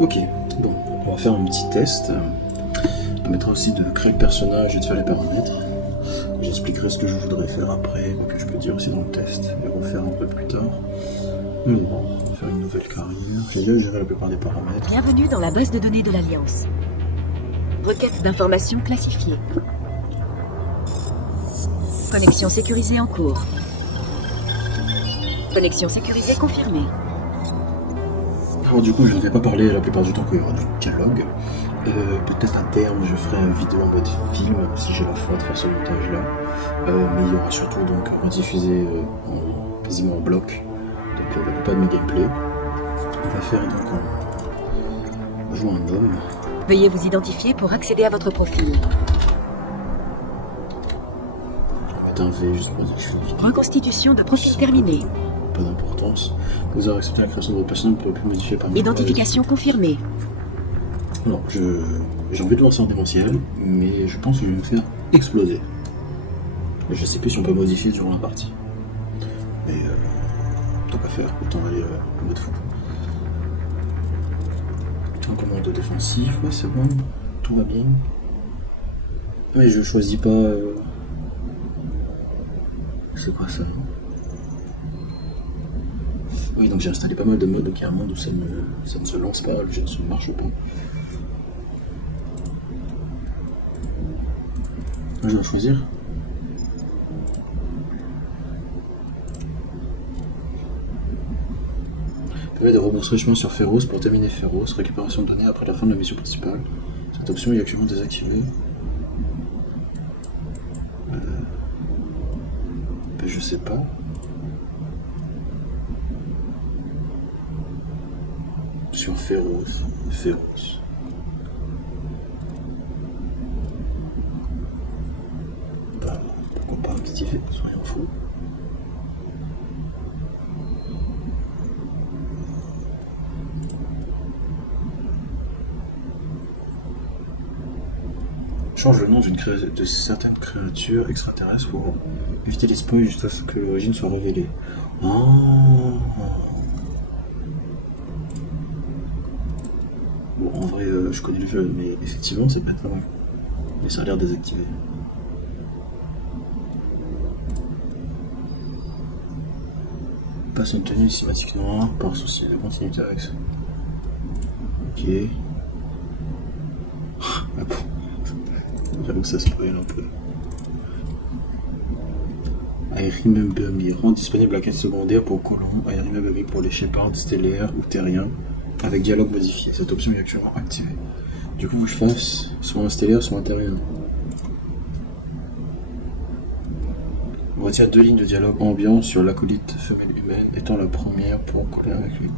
Ok, bon, on va faire un petit test. On permettra aussi de créer le personnage et de faire les paramètres. J'expliquerai ce que je voudrais faire après, que je peux dire aussi dans le test, et refaire un peu plus tard. Mais bon, on va faire une nouvelle carrière. J'ai déjà géré la plupart des paramètres. Bienvenue dans la base de données de l'Alliance. Requête d'informations classifiée. Connexion sécurisée en cours. Connexion sécurisée confirmée. Alors du coup, je ne vais pas parler la plupart du temps qu'il y aura du dialogue. Peut-être à terme, je ferai une vidéo en mode film, si j'ai la foi de faire ce montage-là. Mais il y aura surtout donc rediffusé quasiment en bloc. Donc la plupart de mes gameplays. On va faire donc on va jouer un homme. Veuillez vous identifier pour accéder à votre profil. Je vais mettre un V juste pour dire que je suis vite. Reconstitution de profil terminée. Pas d'importance. Vous aurez accepté la création de votre personnage, vous ne pouvez plus modifier par Identification confirmée. Non, j'ai envie de lancer un démentiel, mais je pense que je vais me faire exploser. Je sais plus si on peut modifier durant la partie. Mais tant qu'à faire, autant aller en mode fou. Un commando défensif, ouais c'est bon, tout va bien. Mais je choisis pas... C'est quoi ça, non? Oui, donc j'ai installé pas mal de modes, donc il y a un monde où ça ne se lance pas, le jeu ne se marche pas. Je dois choisir. Permet de rembourser le chemin sur Féroce pour terminer Féroce, récupération de données après la fin de la mission principale. Cette option est actuellement désactivée. Je sais pas. Sur Féroce. Bah, pourquoi pas un petit effet, soyons fous. Change le nom de certaines créatures extraterrestres pour éviter les spoils jusqu'à ce que l'origine soit révélée. Oh. Bon, en vrai, je connais le jeu, mais effectivement, c'est pas très mal. Mais ça a l'air désactivé. Passe une tenue cinématique noire par souci de continuité avec ça. Ok. Ah bon. J'avoue que ça spoil un peu. I Remember Me rend disponible la quête secondaire pour colons, I Remember Me pour les Shepard, stellaires ou terriens, avec dialogue modifié. Cette option est actuellement activée. Du coup, je fasse soit un stellaire, soit un terrien. On retient 2 lignes de dialogue ambiant sur l'acolyte femelle humaine, étant la première pour coller avec lui.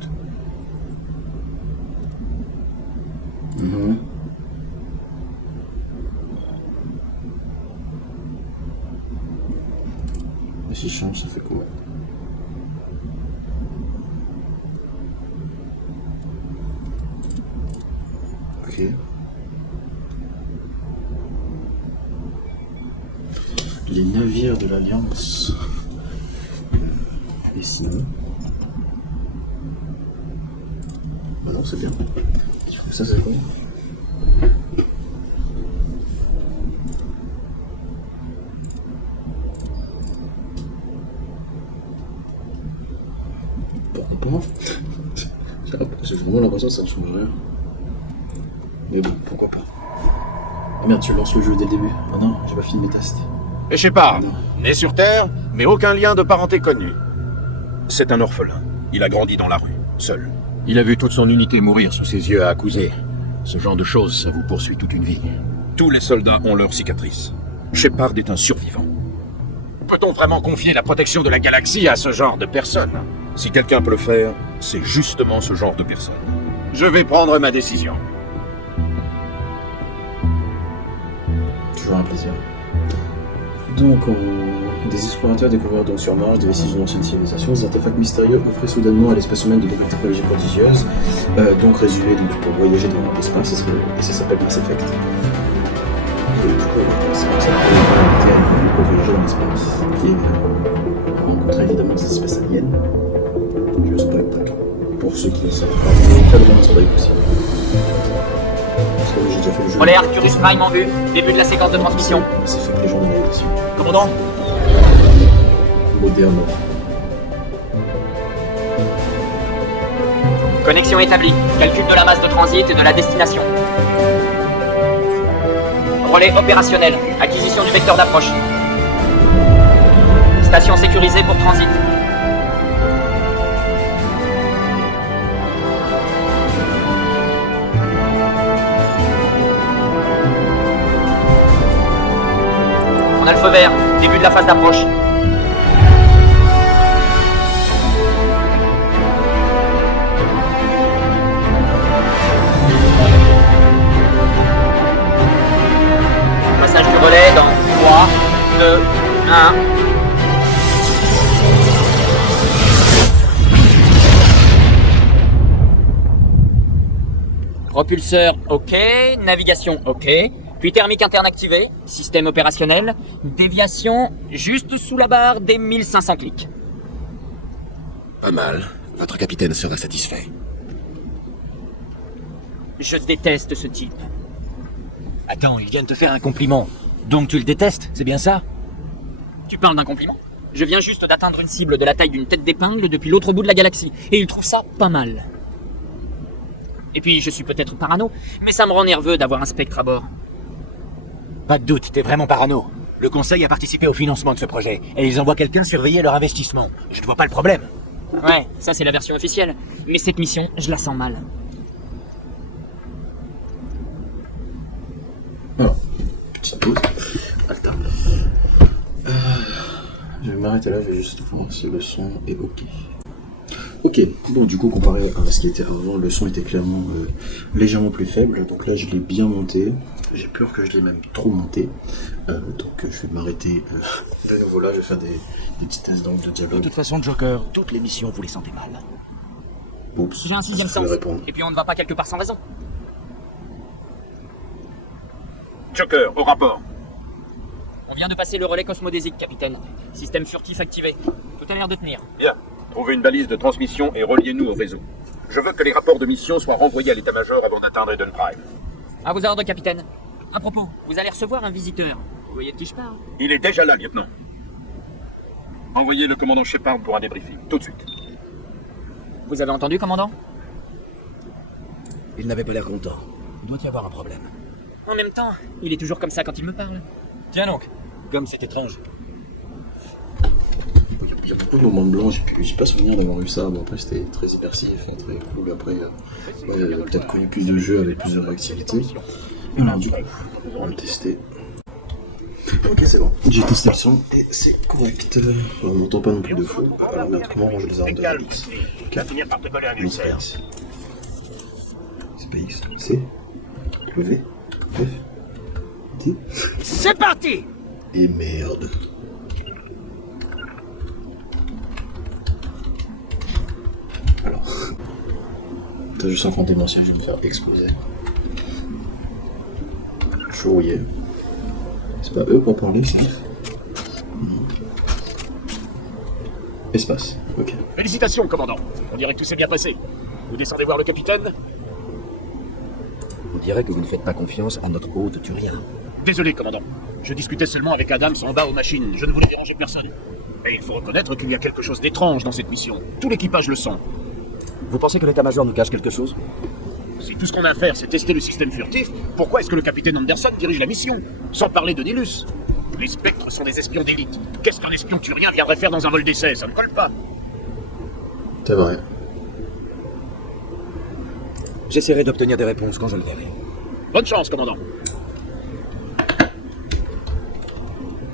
Et si je change, ça fait quoi? Ok. Les navires de l'Alliance. Et sinon... Bah non, c'est bien. Du coup, ça c'est quoi? Pourquoi pas? J'ai vraiment l'impression que ça ne change rien. Mais bon, pourquoi pas. Ah merde, tu lances le jeu dès le début. Ah non, j'ai pas fini mes tests. Et Shepard, né sur Terre, mais aucun lien de parenté connu. C'est un orphelin. Il a grandi dans la rue, seul. Il a vu toute son unité mourir sous ses yeux à accuser. Ce genre de choses, ça vous poursuit toute une vie. Tous les soldats ont leurs cicatrices. Shepard est un survivant. Peut-on vraiment confier la protection de la galaxie à ce genre de personne? Si quelqu'un peut le faire, c'est justement ce genre de personne. Je vais prendre ma décision. Toujours un plaisir. Donc, des explorateurs découvrent donc sur Mars des vestiges d'une ancienne civilisation. Des artefacts mystérieux offrent soudainement à l'espèce humaine de nouvelles technologies prodigieuses. Donc, résumé, donc, pour voyager dans l'espace, et ça s'appelle Mass Effect. Et du coup, c'est comme ça pour voyager dans l'espace. Et rencontrer évidemment des espèces aliens. Je spoil pas. Pour ceux qui ne savent pas, je vais faire le bon spoil aussi. fait le jeu. Relais Arcturus Prime en vue. Début de la séquence de transmission. C'est fait que les gens de navigation. Commandant. Moderne. Connexion établie. Calcul de la masse de transit et de la destination. Relais opérationnel. Acquisition du vecteur d'approche. Station sécurisée pour transit. On a le feu vert. Début de la phase d'approche. Passage du relais dans 3, 2, 1. Propulseur, ok. Navigation, ok. Puis thermique interne activée. Système opérationnel. Déviation juste sous la barre des 1500 clics. Pas mal. Votre capitaine sera satisfait. Je déteste ce type. Attends, il vient de te faire un compliment. Donc tu le détestes, c'est bien ça? Tu parles d'un compliment? Je viens juste d'atteindre une cible de la taille d'une tête d'épingle depuis l'autre bout de la galaxie. Et il trouve ça pas mal. Et puis, je suis peut-être parano, mais ça me rend nerveux d'avoir un spectre à bord. Pas de doute, t'es vraiment parano. Le conseil a participé au financement de ce projet, et ils envoient quelqu'un surveiller leur investissement. Je ne vois pas le problème. Ouais, ça c'est la version officielle. Mais cette mission, je la sens mal. Alors, ça pose. Alta. Je vais m'arrêter là, je vais juste voir si le son est ok. Ok, bon du coup comparé à ce qui était avant, le son était clairement légèrement plus faible, donc là je l'ai bien monté, j'ai peur que je l'ai même trop monté, donc je vais m'arrêter de nouveau là, je vais faire des petits tests d'angle de De dialogue. toute façon, Joker, toutes les missions, vous les sentez mal. Oups, J'ai un sixième je vais sens. répondre. Et puis on ne va pas quelque part sans raison. Joker, au rapport. On vient de passer le relais cosmodésique, capitaine. Système furtif activé. Tout a l'air de tenir. Bien. Trouvez une balise de transmission et reliez-nous au réseau. Je veux que les rapports de mission soient renvoyés à l'état-major avant d'atteindre Eden Prime. À vos ordres, capitaine. À propos, vous allez recevoir un visiteur. Vous voyez de qui je parle? Il est déjà là, lieutenant. Envoyez le commandant Shepard pour un débriefing, tout de suite. Vous avez entendu, commandant? Il n'avait pas l'air content. Il doit y avoir un problème. En même temps, il est toujours comme ça quand il me parle. Tiens donc, comme c'est étrange. Il y a beaucoup de moments blancs, j'ai pas souvenir d'avoir eu ça, bon après c'était très immersif, très cool, après j'avais peut-être connu plus de jeux avec plus de réactivité. Et alors du coup, on va le tester. Ok c'est bon, j'ai testé le son et c'est correct, on n'entend pas non plus de faux. Alors merde, comment on range les armes de X? 4, 8 Space. Space, C, V, F, D. C'est parti! Et merde. Alors, je sens qu'en démentiel, je vais me faire exploser. Chourier. C'est pas eux pour parler, ça. Espace, ok. Félicitations, commandant. On dirait que tout s'est bien passé. Vous descendez voir le capitaine? On dirait que vous ne faites pas confiance à notre hôte turien. Désolé, commandant. Je discutais seulement avec Adams en bas aux machines. Je ne voulais déranger personne. Mais il faut reconnaître qu'il y a quelque chose d'étrange dans cette mission. Tout l'équipage le sent. Vous pensez que l'état-major nous cache quelque chose? Si tout ce qu'on a à faire, c'est tester le système furtif, pourquoi est-ce que le capitaine Anderson dirige la mission? Sans parler de Nilus. Les spectres sont des espions d'élite. Qu'est-ce qu'un espion turien viendrait faire dans un vol d'essai? Ça ne colle pas. C'est vrai. J'essaierai d'obtenir des réponses quand je le verrai. Bonne chance, commandant.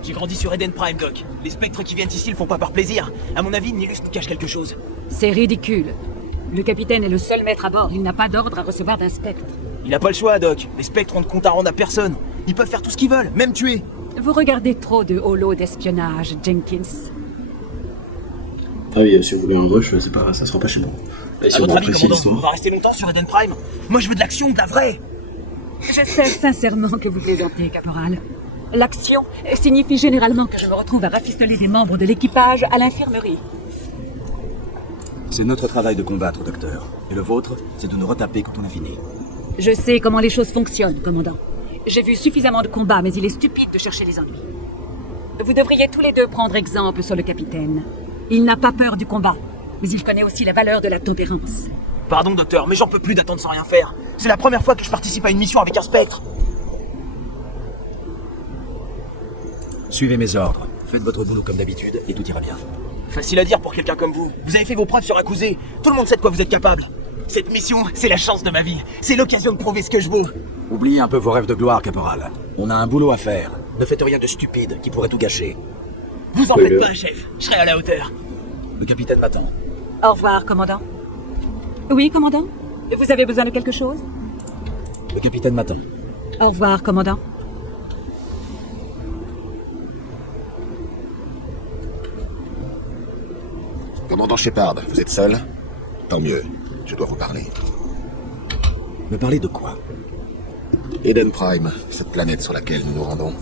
J'ai grandi sur Eden Prime, Doc. Les spectres qui viennent ici le font pas par plaisir. À mon avis, Nilus nous cache quelque chose. C'est ridicule. Le capitaine est le seul maître à bord. Il n'a pas d'ordre à recevoir d'un spectre. Il a pas le choix, Doc. Les spectres ont de compte à rendre à personne. Ils peuvent faire tout ce qu'ils veulent, même tuer. Vous regardez trop de holo d'espionnage, Jenkins. Ah oui, si vous voulez un rush, c'est pas, ça sera pas chez moi. Et si À vous votre avis, appréciez commandant, on l'histoire, va rester longtemps sur Eden Prime? Moi, je veux de l'action, de la vraie. J'espère sincèrement que vous plaisantez, caporal. L'action signifie généralement que je me retrouve à rafistoler des membres de l'équipage à l'infirmerie. C'est notre travail de combattre, docteur. Et le vôtre, c'est de nous retaper quand on a fini. Je sais comment les choses fonctionnent, commandant. J'ai vu suffisamment de combats, mais il est stupide de chercher les ennuis. Vous devriez tous les deux prendre exemple sur le capitaine. Il n'a pas peur du combat, mais il connaît aussi la valeur de la tempérance. Pardon, docteur, mais j'en peux plus d'attendre sans rien faire. C'est la première fois que je participe à une mission avec un spectre. Suivez mes ordres. Faites votre boulot comme d'habitude et tout ira bien. Facile à dire pour quelqu'un comme vous. Vous avez fait vos preuves sur Akuzé. Tout le monde sait de quoi vous êtes capable. Cette mission, c'est la chance de ma vie. C'est l'occasion de prouver ce que je vaux. Oubliez un peu vos rêves de gloire, caporal. On a un boulot à faire. Ne faites rien de stupide qui pourrait tout gâcher. Vous en faites pas, chef. Je serai à la hauteur. Le capitaine m'attend. Au revoir, commandant. Oui, commandant? Vous avez besoin de quelque chose? Le capitaine m'attend. Au revoir, commandant. Commandant Shepard, vous êtes seul? Tant mieux, je dois vous parler. Me parler de quoi? Eden Prime, cette planète sur laquelle nous nous rendons,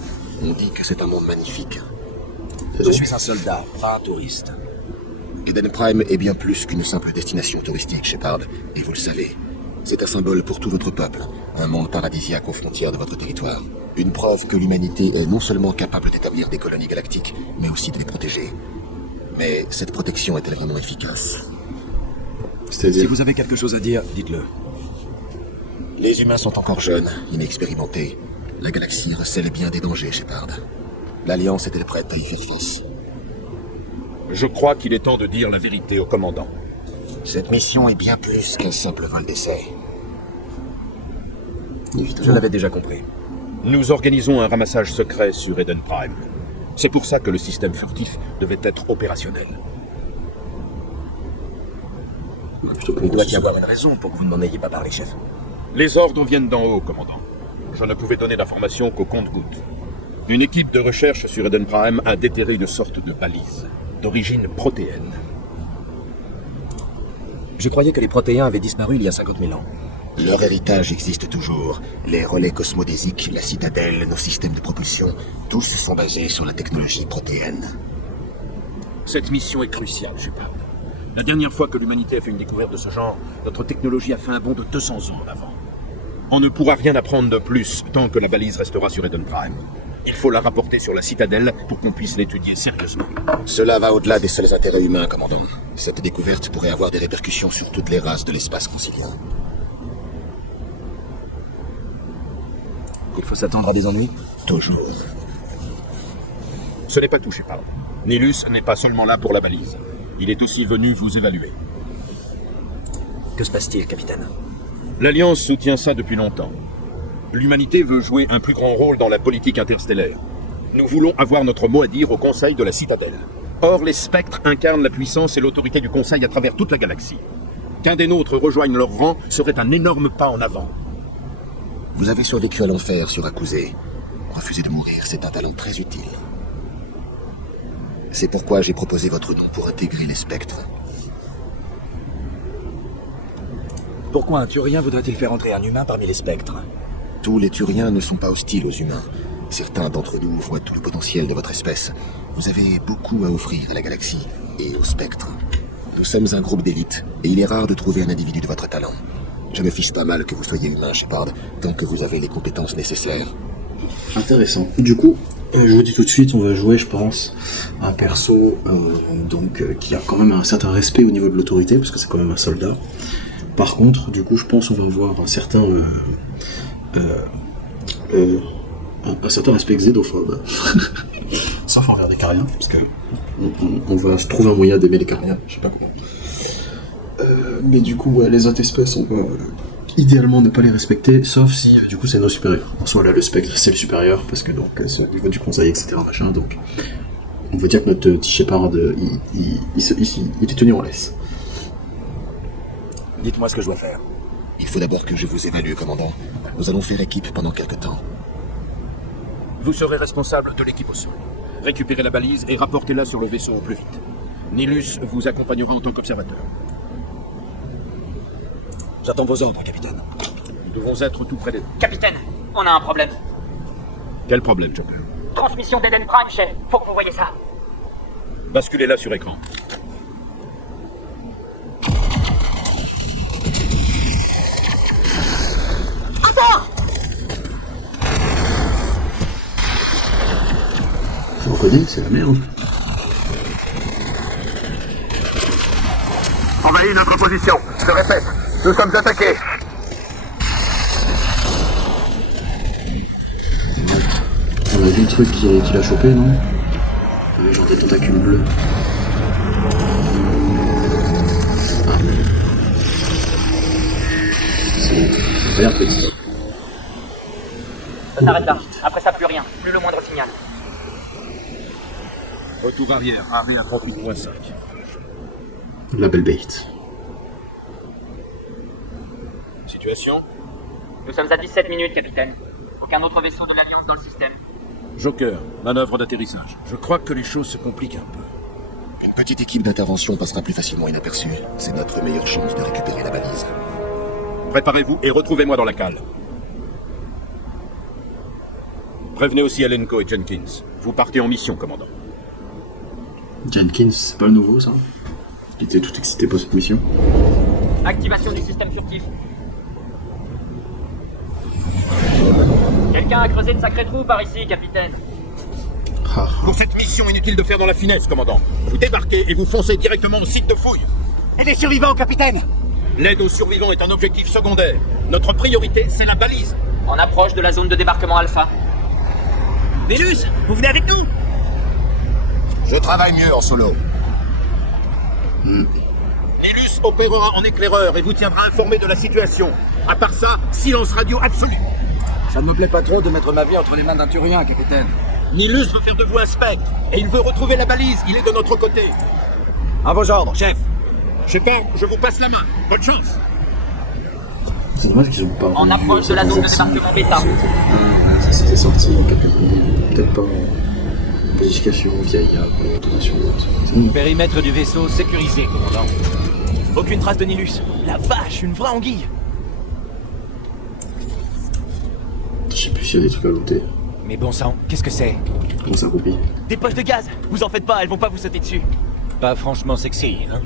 on dit que c'est un monde magnifique. Je suis un soldat, pas un touriste. Eden Prime est bien plus qu'une simple destination touristique, Shepard, et vous le savez. C'est un symbole pour tout votre peuple, un monde paradisiaque aux frontières de votre territoire. Une preuve que l'humanité est non seulement capable d'établir des colonies galactiques, mais aussi de les protéger. Mais cette protection est-elle vraiment efficace? Si vous avez quelque chose à dire, dites-le. Les humains sont encore jeunes, inexpérimentés. La galaxie recèle bien des dangers, Shepard. L'Alliance est-elle prête à y faire face? Je crois qu'il est temps de dire la vérité au commandant. Cette mission est bien plus qu'un simple vol d'essai. Je l'avais déjà compris. Nous organisons un ramassage secret sur Eden Prime. C'est pour ça que le système furtif devait être opérationnel. Il doit y avoir une raison pour que vous ne m'en ayez pas parlé, chef. Les ordres viennent d'en haut, commandant. Je ne pouvais donner d'informations qu'au compte-gouttes. Une équipe de recherche sur Eden Prime a déterré une sorte de balise, d'origine protéenne. Je croyais que les protéins avaient disparu il y a 50 000 ans. Leur héritage existe toujours. Les relais cosmodésiques, la citadelle, nos systèmes de propulsion, tous sont basés sur la technologie protéenne. Cette mission est cruciale, Shepard. La dernière fois que l'humanité a fait une découverte de ce genre, notre technologie a fait un bond de 200 ans en avant. On ne pourra rien apprendre de plus tant que la balise restera sur Eden Prime. Il faut la rapporter sur la citadelle pour qu'on puisse l'étudier sérieusement. Cela va au-delà des seuls intérêts humains, commandant. Cette découverte pourrait avoir des répercussions sur toutes les races de l'espace concilien. Il faut s'attendre à des ennuis? Toujours. Ce n'est pas tout, Shepard. Nilus n'est pas seulement là pour la balise. Il est aussi venu vous évaluer. Que se passe-t-il, capitaine? L'Alliance soutient ça depuis longtemps. L'humanité veut jouer un plus grand rôle dans la politique interstellaire. Nous voulons avoir notre mot à dire au Conseil de la Citadelle. Or, les spectres incarnent la puissance et l'autorité du Conseil à travers toute la galaxie. Qu'un des nôtres rejoigne leur rang serait un énorme pas en avant. Vous avez survécu à l'enfer sur Akuzé. Refuser de mourir, c'est un talent très utile. C'est pourquoi j'ai proposé votre nom pour intégrer les spectres. Pourquoi un Turien voudrait-il faire entrer un humain parmi les spectres? Tous les Turiens ne sont pas hostiles aux humains. Certains d'entre nous voient tout le potentiel de votre espèce. Vous avez beaucoup à offrir à la galaxie et aux spectres. Nous sommes un groupe d'élite, et il est rare de trouver un individu de votre talent. Je me fiche pas mal que vous soyez humain, Shepard, tant que vous avez les compétences nécessaires. Intéressant. Du coup, je vous dis tout de suite, on va jouer, je pense, un perso qui a quand même un certain respect au niveau de l'autorité, parce que c'est quand même un soldat. Par contre, du coup, je pense qu'on va voir un certain aspect xénophobe. Sauf envers des Cariens, parce que on va se trouver un moyen d'aimer les Cariens, je sais pas comment. Mais du coup, ouais, les autres espèces, on va idéalement ne pas les respecter, sauf si, du coup, c'est nos supérieurs. En soit là, le spectre, c'est le supérieur, parce que donc, c'est au niveau du conseil, etc., machin, donc, on veut dire que notre petit Shepard, il est tenu en laisse. Dites-moi ce que je dois faire. Il faut d'abord que je vous évalue, commandant. Nous allons faire équipe pendant quelque temps. Vous serez responsable de l'équipe au sol. Récupérez la balise et rapportez-la sur le vaisseau au plus vite. Nilus vous accompagnera en tant qu'observateur. J'attends vos ordres, capitaine. Nous devons être tout près des... Capitaine, on a un problème. Quel problème, Chopper? Transmission d'Eden Prime, chef. Faut que vous voyez ça. Basculez-la sur écran. connais, c'est la merde. Envahis notre position. Je répète, nous sommes attaqués. On a vu le truc qu'il a chopé, non? Genre des tentacules bleus. Ah. Ça a l'air petit. Ça s'arrête là. Après ça, plus rien. Plus le moindre signal. Retour arrière, armé à 38.5. Label bait. Situation? Nous sommes à 17 minutes, capitaine. Aucun autre vaisseau de l'Alliance dans le système. Joker, manœuvre d'atterrissage. Je crois que les choses se compliquent un peu. Une petite équipe d'intervention passera plus facilement inaperçue. C'est notre meilleure chance de récupérer la balise. Préparez-vous et retrouvez-moi dans la cale. Prévenez aussi Alenko et Jenkins. Vous partez en mission, commandant. Jenkins, c'est pas le nouveau, ça? Il était tout excité pour cette mission. Activation du système furtif. Quelqu'un a creusé de sacrés trous par ici, capitaine. Ah. Pour cette mission, inutile de faire dans la finesse, commandant. Vous débarquez et vous foncez directement au site de fouille. Et les survivants, capitaine! L'aide aux survivants est un objectif secondaire. Notre priorité, c'est la balise. En approche de la zone de débarquement Alpha. Nélus, vous venez avec nous? Je travaille mieux en solo. Nélus opérera en éclaireur et vous tiendra informé de la situation. À part ça, silence radio absolu. Ça ne me plaît pas trop de mettre ma vie entre les mains d'un Turien, capitaine. Nélus veut faire de vous un spectre et il veut retrouver la balise. Il est de notre côté. À vos ordres, chef. Shepard, je vous passe la main. Bonne chance. C'est dommage qu'ils ont pas. En approche de la zone de débarquement bêta. Ah, ça c'était sorti peut-être pas en modification via IA pour l'automation ou autre. C'est bon. Périmètre du vaisseau sécurisé, commandant. Aucune trace de Nilus. La vache, une vraie anguille. Je sais plus s'il y a des trucs à looter. Mais bon sang, qu'est-ce que c'est? Comment ça roupille? Des poches de gaz. Vous en faites pas, elles vont pas vous sauter dessus. Pas franchement sexy, hein?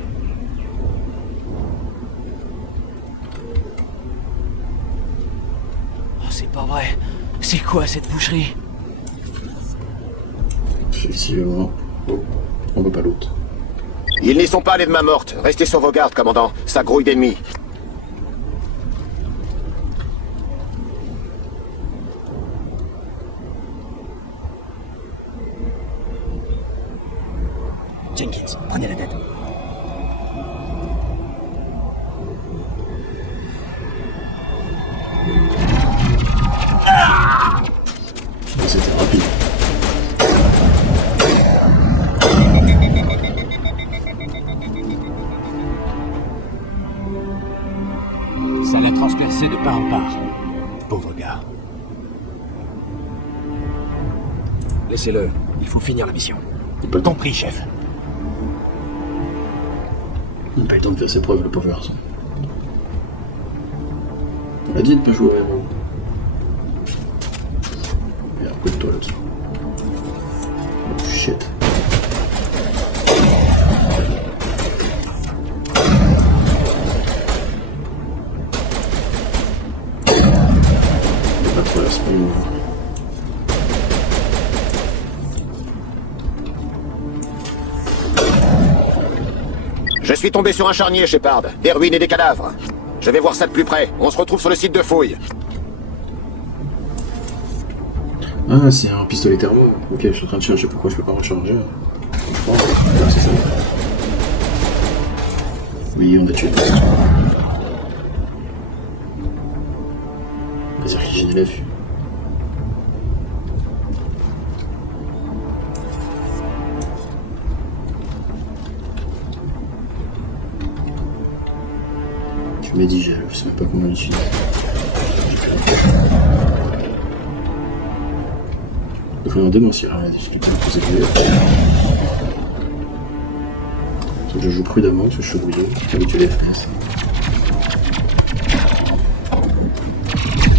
Oh, c'est pas vrai. C'est quoi cette boucherie? Effectivement. Oh, on peut pas l'autre. Ils n'y sont pas allés de main morte. Restez sur vos gardes, commandant. Ça grouille d'ennemis. Jenkins, prenez la tête. C'était rapide. Ça l'a transpercé de part en part. Pauvre gars. Laissez-le. Il faut finir la mission. Il n'a pas le temps. Compris, chef. Il n'a pas le temps de faire ses preuves, le pauvre garçon. On a dit de pas jouer au héros. Merde, coupe-toi là-dessus. Oh shit. Il a pas trop la spin. Je suis tombé sur un charnier, Shepard. Des ruines et des cadavres. Je vais voir ça de plus près. On se retrouve sur le site de fouille. Ah, c'est un pistolet thermo. Ok, je suis en train de chercher pourquoi je peux pas recharger. Je pense que c'est ça. Oui, on a tué le monstre. On va dire qu'il gênait la vue. Tu m'as dit gel, je sais même pas comment l'utiliser. Il faut en dénoncer la difficulté de poser le je joue prudemment parce que je suis brouillon, j'ai habitué les FPS.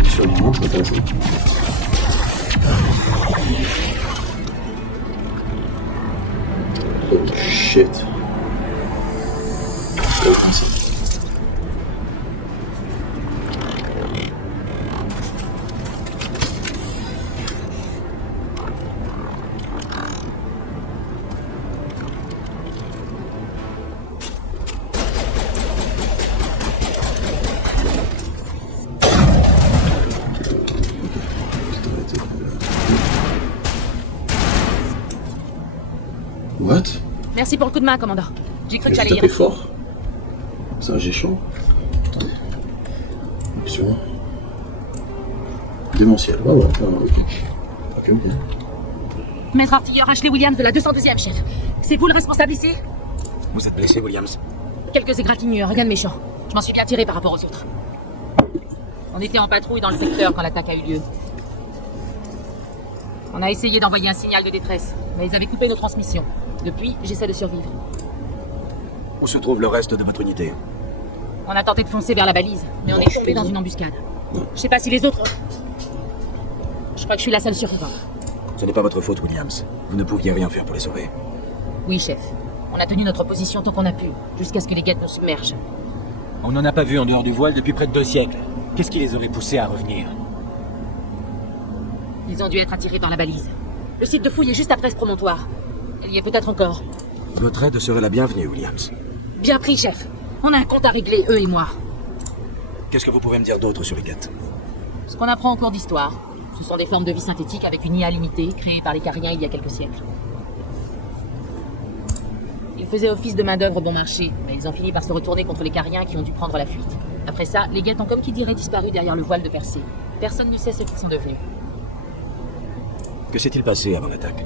Sur le moment, c'est intéressant. Oh shit. What? Merci pour le coup de main, commandant. J'ai cru que J'ai j'allais y tapé rester. fort. Ça, j'ai chaud. Option. Démentiel. Ouais, ouais. Ok. Maître artilleur Ashley Williams de la 212e, chef. C'est vous le responsable ici? Vous êtes blessé, Williams? Quelques égratignures, rien de méchant. Je m'en suis bien tiré par rapport aux autres. On était en patrouille dans le secteur quand l'attaque a eu lieu. On a essayé d'envoyer un signal de détresse, mais ils avaient coupé nos transmissions. Depuis, j'essaie de survivre. Où se trouve le reste de votre unité? On a tenté de foncer vers la balise, mais on est tombé dans une embuscade. Je sais pas si les autres... Je crois que je suis la seule survivante. Ce n'est pas votre faute, Williams. Vous ne pouviez rien faire pour les sauver. Oui, chef. On a tenu notre position tant qu'on a pu, jusqu'à ce que les guettes nous submergent. On n'en a pas vu en dehors du voile depuis près de 2 siècles. Qu'est-ce qui les aurait poussés à revenir? Ils ont dû être attirés par la balise. Le site de fouille est juste après ce promontoire. Elle y est peut-être encore. Votre aide serait la bienvenue, Williams. Bien pris, chef. On a un compte à régler, eux et moi. Qu'est-ce que vous pouvez me dire d'autre sur les guettes? Ce qu'on apprend en cours d'histoire, ce sont des formes de vie synthétiques avec une IA limitée, créée par les Cariens il y a quelques siècles. Ils faisaient office de main-d'œuvre bon marché, mais ils ont fini par se retourner contre les Cariens qui ont dû prendre la fuite. Après ça, les guettes ont comme qui dirait disparu derrière le voile de Persée. Personne ne sait ce qu'ils sont devenus. Que s'est-il passé avant l'attaque?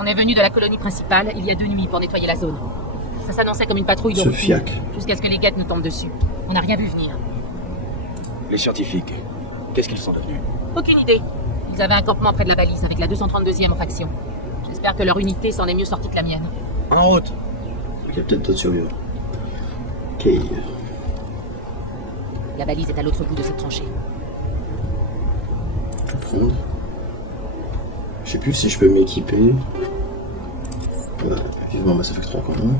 On est venu de la colonie principale il y a 2 nuits pour nettoyer la zone. Ça s'annonçait comme une patrouille de Ce routine, fiac. jusqu'à ce que les guettes nous tombent dessus. On n'a rien vu venir. Les scientifiques, qu'est-ce qu'ils sont devenus? Aucune idée. Ils avaient un campement près de la balise avec la 232e faction. J'espère que leur unité s'en est mieux sortie que la mienne. En route! Il y a peut-être d'autres survivants. Ok. La balise est à l'autre bout de cette tranchée. Je vais prendre. Je sais plus si je peux m'équiper. Vivement Mass Effect 3 quand même.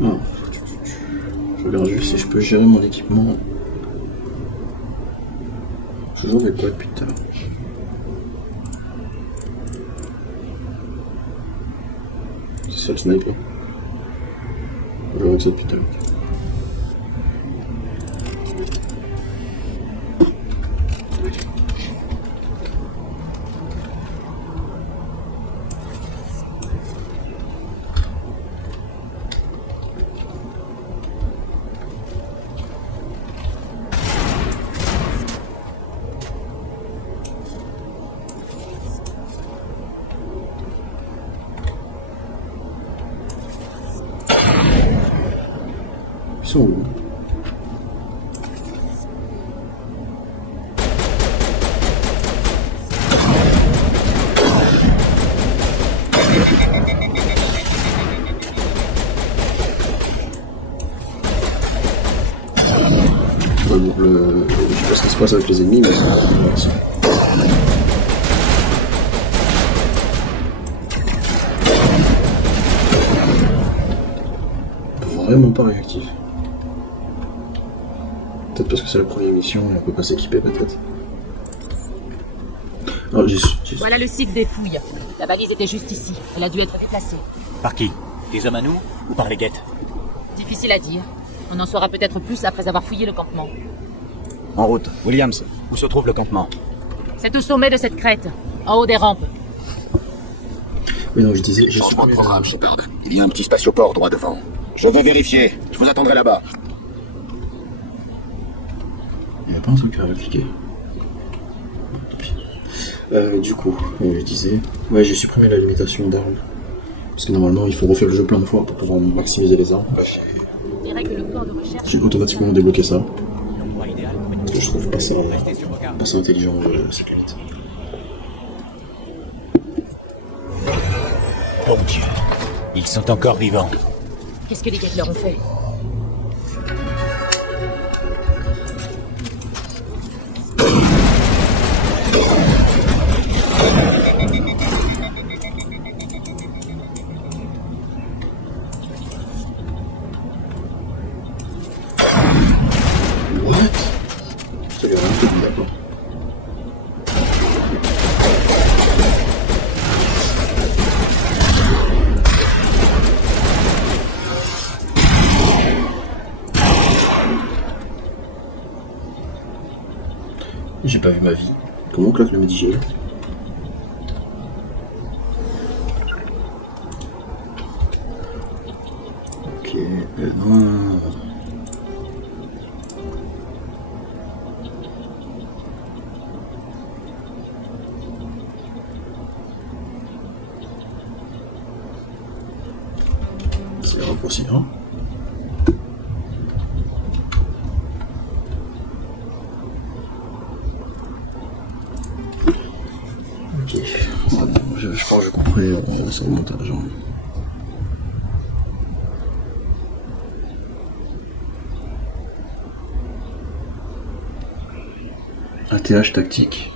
Non. Je regarde juste si je peux gérer mon équipement. Je joue avec quoi depuis tout à l'heure? C'est ça le sniper. Je joue avec ça depuis tout à l'heure. Ils sont où? Je sais pas ce qui se passe avec les ennemis, mais c'est vraiment pas réactif. Peut-être parce que c'est la première mission et on peut pas s'équiper peut-être. Alors Voilà le site des fouilles. La balise était juste ici. Elle a dû être déplacée. Par qui? Des hommes à nous ou par les guettes? Difficile à dire. On en saura peut-être plus après avoir fouillé le campement. En route. Williams, où se trouve le campement? C'est au sommet de cette crête, en haut des rampes. Oui, donc je disais... Changement de programme, Shepard. Il y a un petit spatioport droit devant. Je vais vérifier. Je vous attendrai là-bas. Il n'y a pas un truc à cliquer. Du coup, je disais... Ouais, j'ai supprimé la limitation d'armes. Parce que normalement, il faut refaire le jeu plein de fois pour pouvoir maximiser les armes. Je dirais que le corps de recherche... J'ai automatiquement débloqué ça. Parce que je trouve pas ça intelligent de sécurité. Bon Dieu, ils sont encore vivants. Qu'est-ce que les guettes leur ont fait? What? Ça lui a rien fait, d'accord. J'ai pas vu ma vie. Comment on claque le Medigel? Ok, non. C'est raccourci, hein. Ok, ouais, je pense que je couperai sur le montage. Hein. ATH tactique.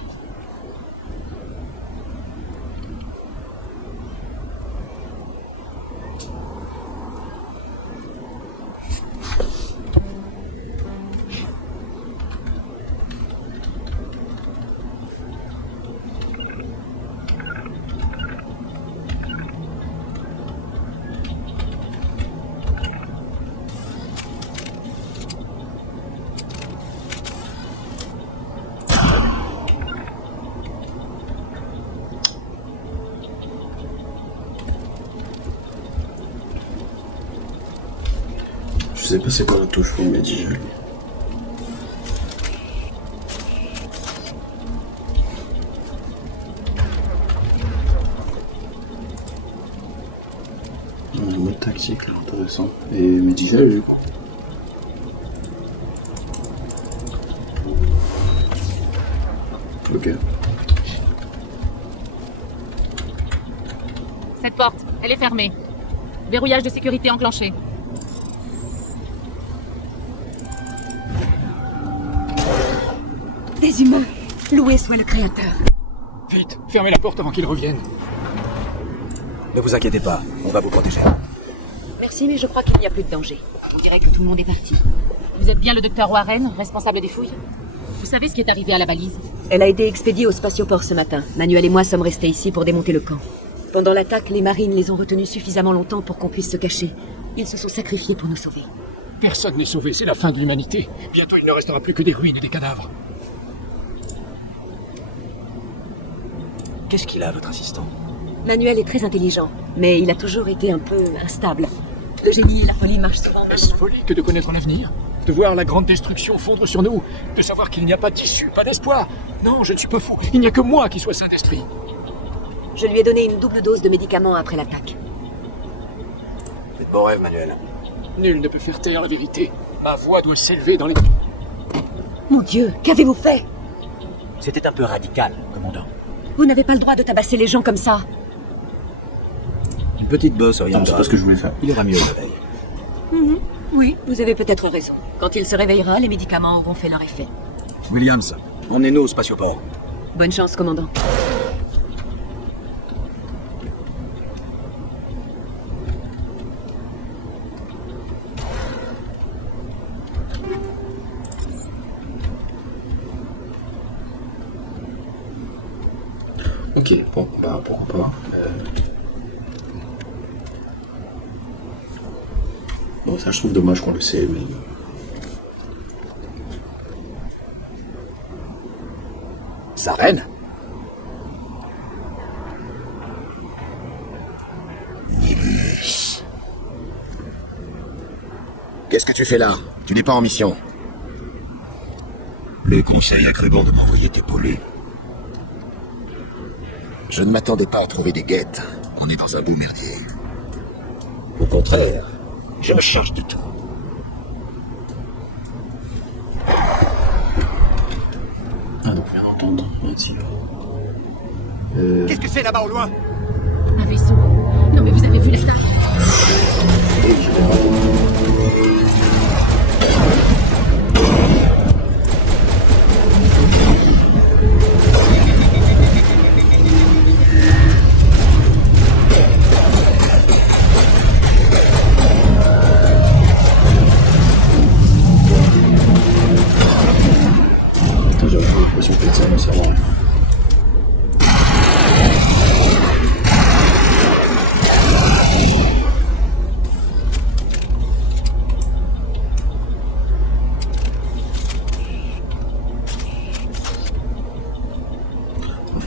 Je sais pas c'est quoi la touche pour Medigel. Le mode tactique là, intéressant. Et Medigel du coup. Ok. Cette porte, elle est fermée. Verrouillage de sécurité enclenché. Des humains. Loué soit le créateur. Vite, fermez la porte avant qu'ils reviennent. Ne vous inquiétez pas, on va vous protéger. Merci, mais je crois qu'il n'y a plus de danger. On dirait que tout le monde est parti. Vous êtes bien le docteur Warren, responsable des fouilles? Vous savez ce qui est arrivé à la valise? Elle a été expédiée au spatioport ce matin. Manuel et moi sommes restés ici pour démonter le camp. Pendant l'attaque, les marines les ont retenus suffisamment longtemps pour qu'on puisse se cacher. Ils se sont sacrifiés pour nous sauver. Personne n'est sauvé, c'est la fin de l'humanité. Bientôt, il ne restera plus que des ruines et des cadavres. Qu'est-ce qu'il a, votre assistant? Manuel est très intelligent, mais il a toujours été un peu instable. Le génie et la folie marchent souvent. Est-ce folie que de connaître l'avenir? De voir la grande destruction fondre sur nous? De savoir qu'il n'y a pas d'issue, pas d'espoir? Non, je ne suis pas fou. Il n'y a que moi qui sois saint d'esprit. Je lui ai donné une double dose de médicaments après l'attaque. C'est de beaux rêves, Manuel. Nul ne peut faire taire la vérité. Ma voix doit s'élever dans les... Mon Dieu, qu'avez-vous fait? C'était un peu radical, commandant. Vous n'avez pas le droit de tabasser les gens comme ça. Une petite bosse, rien Non, de c'est pas grave. ce que je voulais faire. Il ira mieux la veille. Oui, vous avez peut-être raison. Quand il se réveillera, les médicaments auront fait leur effet. Williams, emmenez-nous au spatioport. Bonne chance, commandant. Ok, bon, bah pourquoi pas. Bon, ça je trouve dommage qu'on le sait, mais... Sa reine? Qu'est-ce que tu fais là? Tu n'es pas en mission. Le conseil a cru bon de m'envoyer t'épauler. Je ne m'attendais pas à trouver des guettes. On est dans un bout merdier. Au contraire, je cherche de tout. Ah, donc on vient d'entendre. Merci. Qu'est-ce que c'est là-bas au loin? Un vaisseau. Non mais vous avez vu la taille? J'avais l'impression que ça, mais ça va.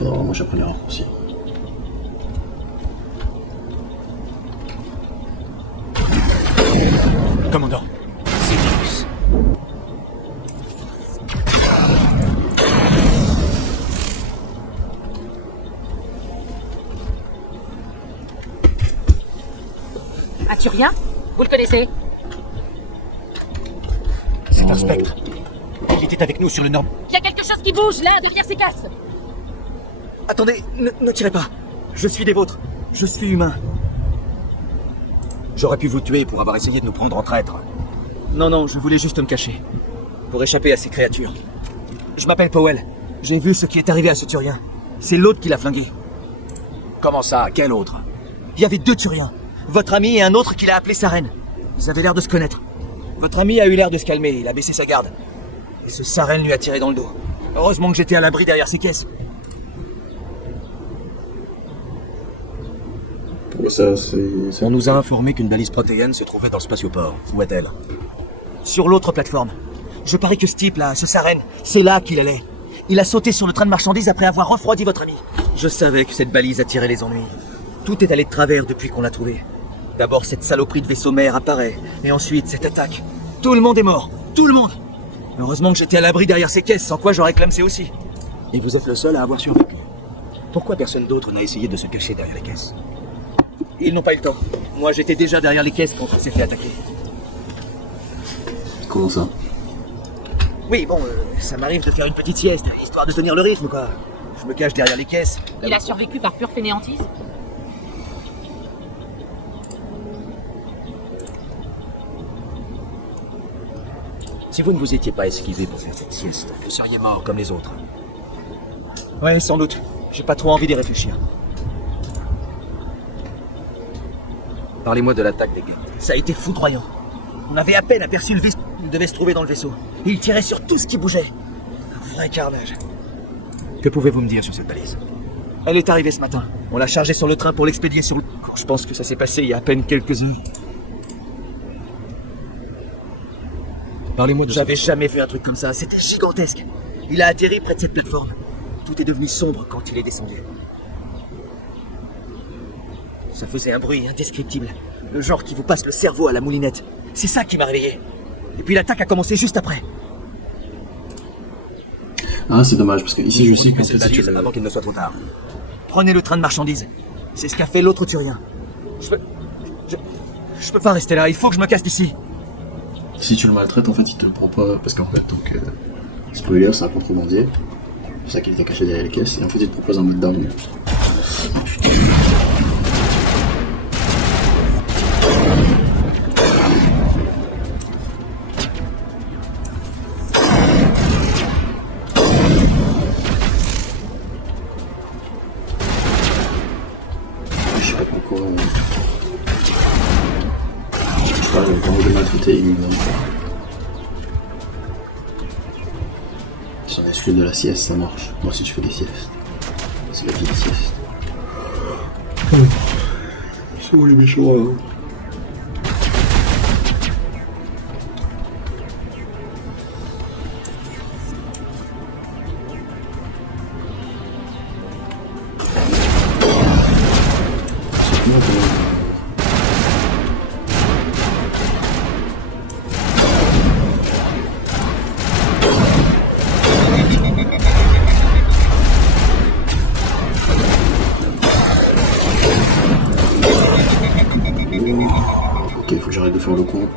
faudra vraiment que j'apprenne les raccourcis. Commandant, c'est Virus. Un Turien? Vous le connaissez? C'est un spectre. Il était avec nous sur le nord. Il y a quelque chose qui bouge là, derrière ces casses. Attendez, ne tirez pas. Je suis des vôtres. Je suis humain. J'aurais pu vous tuer pour avoir essayé de nous prendre en traître. Non, je voulais juste me cacher. Pour échapper à ces créatures. Je m'appelle Powell. J'ai vu ce qui est arrivé à ce Turien. C'est l'autre qui l'a flingué. Comment ça? Quel autre? Il y avait 2 Turiens. Votre ami et un autre qui l'a appelé sa reine. Ils avaient l'air de se connaître. Votre ami a eu l'air de se calmer, il a baissé sa garde. Et ce Saren lui a tiré dans le dos. Heureusement que j'étais à l'abri derrière ces caisses. Pourquoi ça, c'est... On nous a informé qu'une balise protéine se trouvait dans le spatioport. Où est-elle? Sur l'autre plateforme. Je parie que ce type-là, ce Saren, c'est là qu'il allait. Il a sauté sur le train de marchandises après avoir refroidi votre ami. Je savais que cette balise attirait les ennuis. Tout est allé de travers depuis qu'on l'a trouvé. D'abord, cette saloperie de vaisseau mère apparaît. Et ensuite, cette attaque. Tout le monde est mort. Tout le monde. Heureusement que j'étais à l'abri derrière ces caisses, sans quoi j'aurais clamsé aussi. Et vous êtes le seul à avoir survécu. Pourquoi personne d'autre n'a essayé de se cacher derrière les caisses? Ils n'ont pas eu le temps. Moi, j'étais déjà derrière les caisses quand on s'est fait attaquer. Comment ça? Oui, bon, ça m'arrive de faire une petite sieste, histoire de tenir le rythme, quoi. Je me cache derrière les caisses. Il a survécu par pure fainéantise? Si vous ne vous étiez pas esquivé pour faire cette sieste, vous seriez mort comme les autres. Ouais, sans doute. J'ai pas trop envie d'y réfléchir. Parlez-moi de l'attaque des Gates. Ça a été foudroyant. On avait à peine aperçu le vaisseau. Il devait se trouver dans le vaisseau. Et il tirait sur tout ce qui bougeait. Un vrai carnage. Que pouvez-vous me dire sur cette balise? Elle est arrivée ce matin. On l'a chargée sur le train pour l'expédier sur le... Je pense que ça s'est passé il y a à peine quelques heures. Parlez-moi de... J'avais jamais vu un truc comme ça. C'était gigantesque. Il a atterri près de cette plateforme. Tout est devenu sombre quand il est descendu. Ça faisait un bruit indescriptible. Le genre qui vous passe le cerveau à la moulinette. C'est ça qui m'a réveillé. Et puis l'attaque a commencé juste après. Ah, c'est dommage, parce que ici, je sais qu'en fait, si tu avant qu'il ne soit trop tard. Prenez le train de marchandises. C'est ce qu'a fait l'autre Turien. Je peux pas rester là, il faut que je me casse d'ici. Si tu le maltraites, en fait, il te le propose... Parce qu'en fait, donc... spoiler, c'est un contrebandier. C'est pour ça qu'il était caché derrière les caisses. Et en fait, il te propose un mode down. Je sais pas pourquoi... Je parle vraiment de maltraiter évidemment. Sur l'exclu de la sieste, ça marche. Moi aussi je fais des siestes. C'est la vie des siestes. C'est où les méchants là? Ok, faut que j'arrête de faire le con.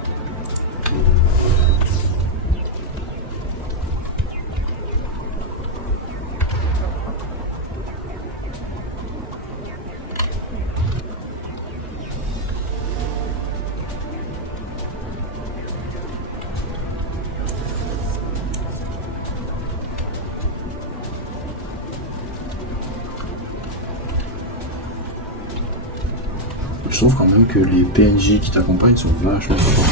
Je trouve quand même que les PNJ qui t'accompagnent sont vachement importants.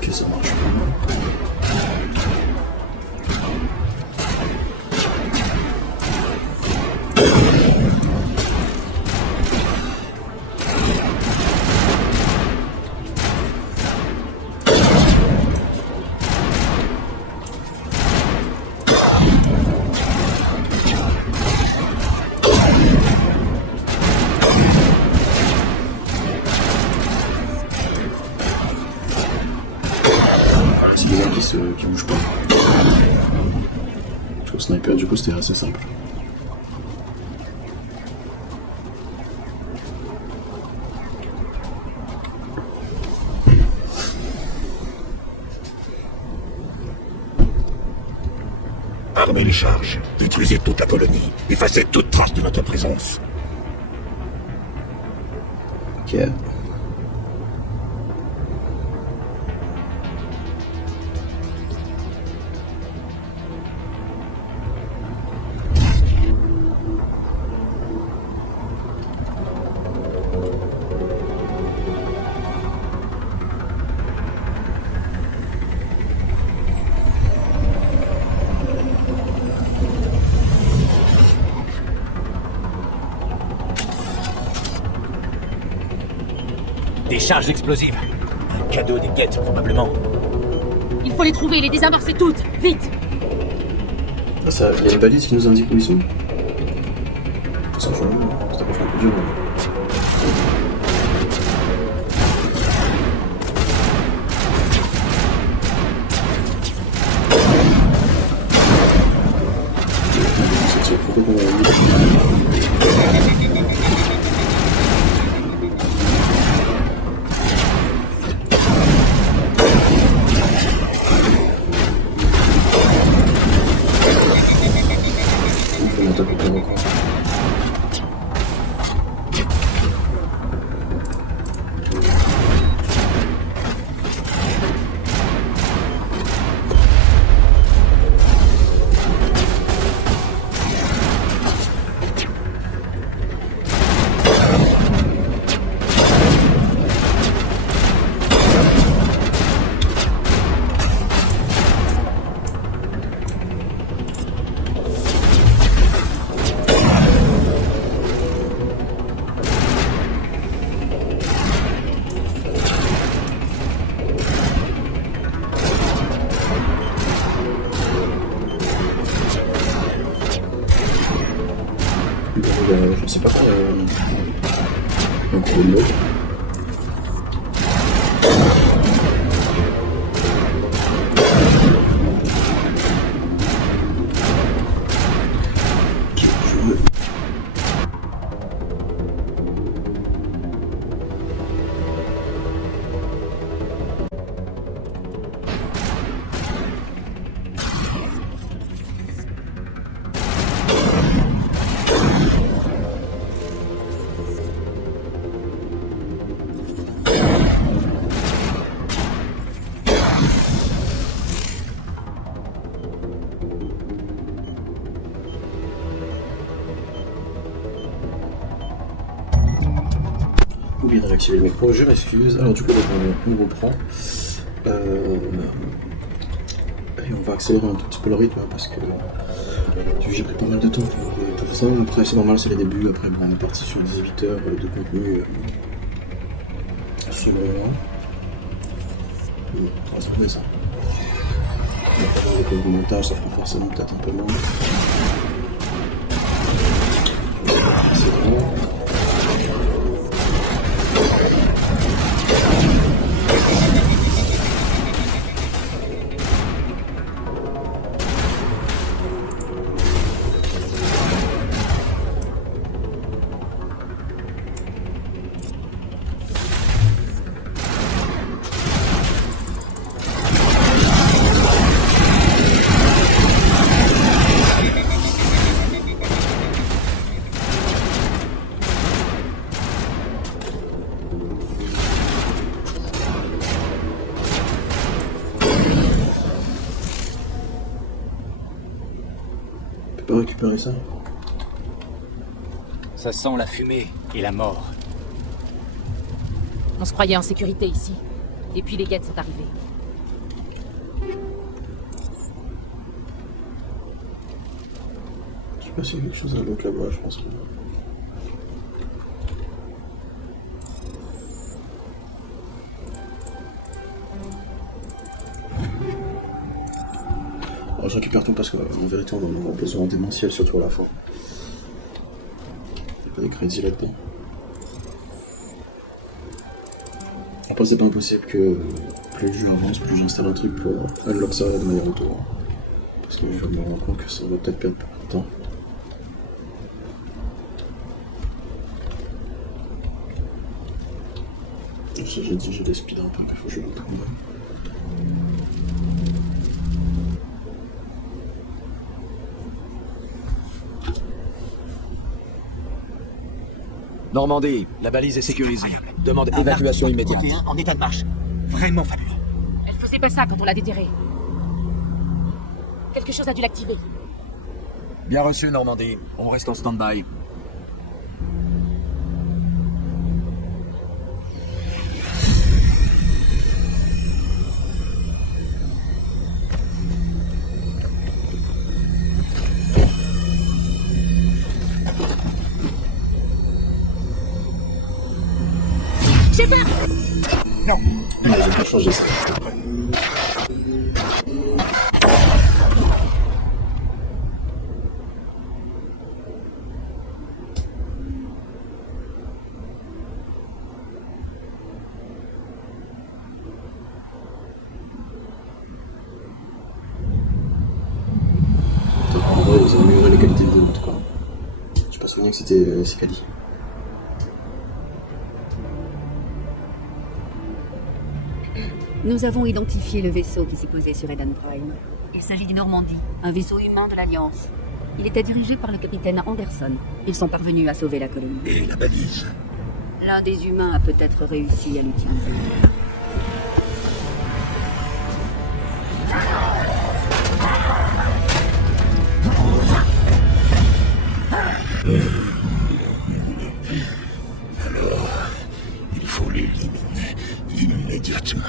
Que ça marche pas. qui bouge pas. Parce qu'au sniper, du coup, c'était assez simple. Armez les charges, détruisez toute la colonie, effacez toute trace de notre présence. Ok. Des charges explosives. Un cadeau des guettes, probablement. Il faut les trouver et les désamorcer toutes. Vite. Ah, ça, il y a une balise qui nous indique où ils sont. Ça change, ça approche un peu dur. Je sais pas quoi. Un gros lot. Oublié de réactiver le micro, je m'excuse. Alors du coup, on reprend. Et on va accélérer un tout petit peu le rythme parce que j'ai pris pas mal de temps pour tout ça. Après, c'est normal, c'est les débuts. Après, bon, on est parti sur 18 heures de contenu sur le moment. Ça fait ça. Avec le montage, ça fera forcément peut-être un peu moins. C'est bon. Récupérer ça. Ça sent la fumée et la mort. On se croyait en sécurité ici. Et puis les guettes sont arrivés. Je sais pas s'il y a quelque chose d'autre là-bas, je pense que... Alors, je récupère tout parce qu'en vérité on en aura besoin démentiel, surtout à la fin. Il n'y a pas de crédit là-dedans. Après c'est pas impossible que plus le jeu avance, plus j'installe un truc pour unlock ça de manière auto. Parce que je me rends compte que ça va peut-être perdre beaucoup de temps. J'ai dit j'ai des speedruns un peu, il faut que je le trouve. Normandie, la balise est sécurisée. Demande évacuation immédiate. En état de marche. Vraiment fabuleux. Elle faisait pas ça quand on l'a déterré. Quelque chose a dû l'activer. Bien reçu, Normandie. On reste en stand-by. Non, j'ai pas changé ça. En vrai, ils ont amélioré les qualités de en tout cas. J'ai pas souvenir que c'était Cicadi. Nous avons identifié le vaisseau qui s'est posé sur Eden Prime. Il s'agit du Normandie, un vaisseau humain de l'Alliance. Il était dirigé par le capitaine Anderson. Ils sont parvenus à sauver la colonie. Et la balise? L'un des humains a peut-être réussi à l'utiliser. Alors, il faut l'éliminer immédiatement.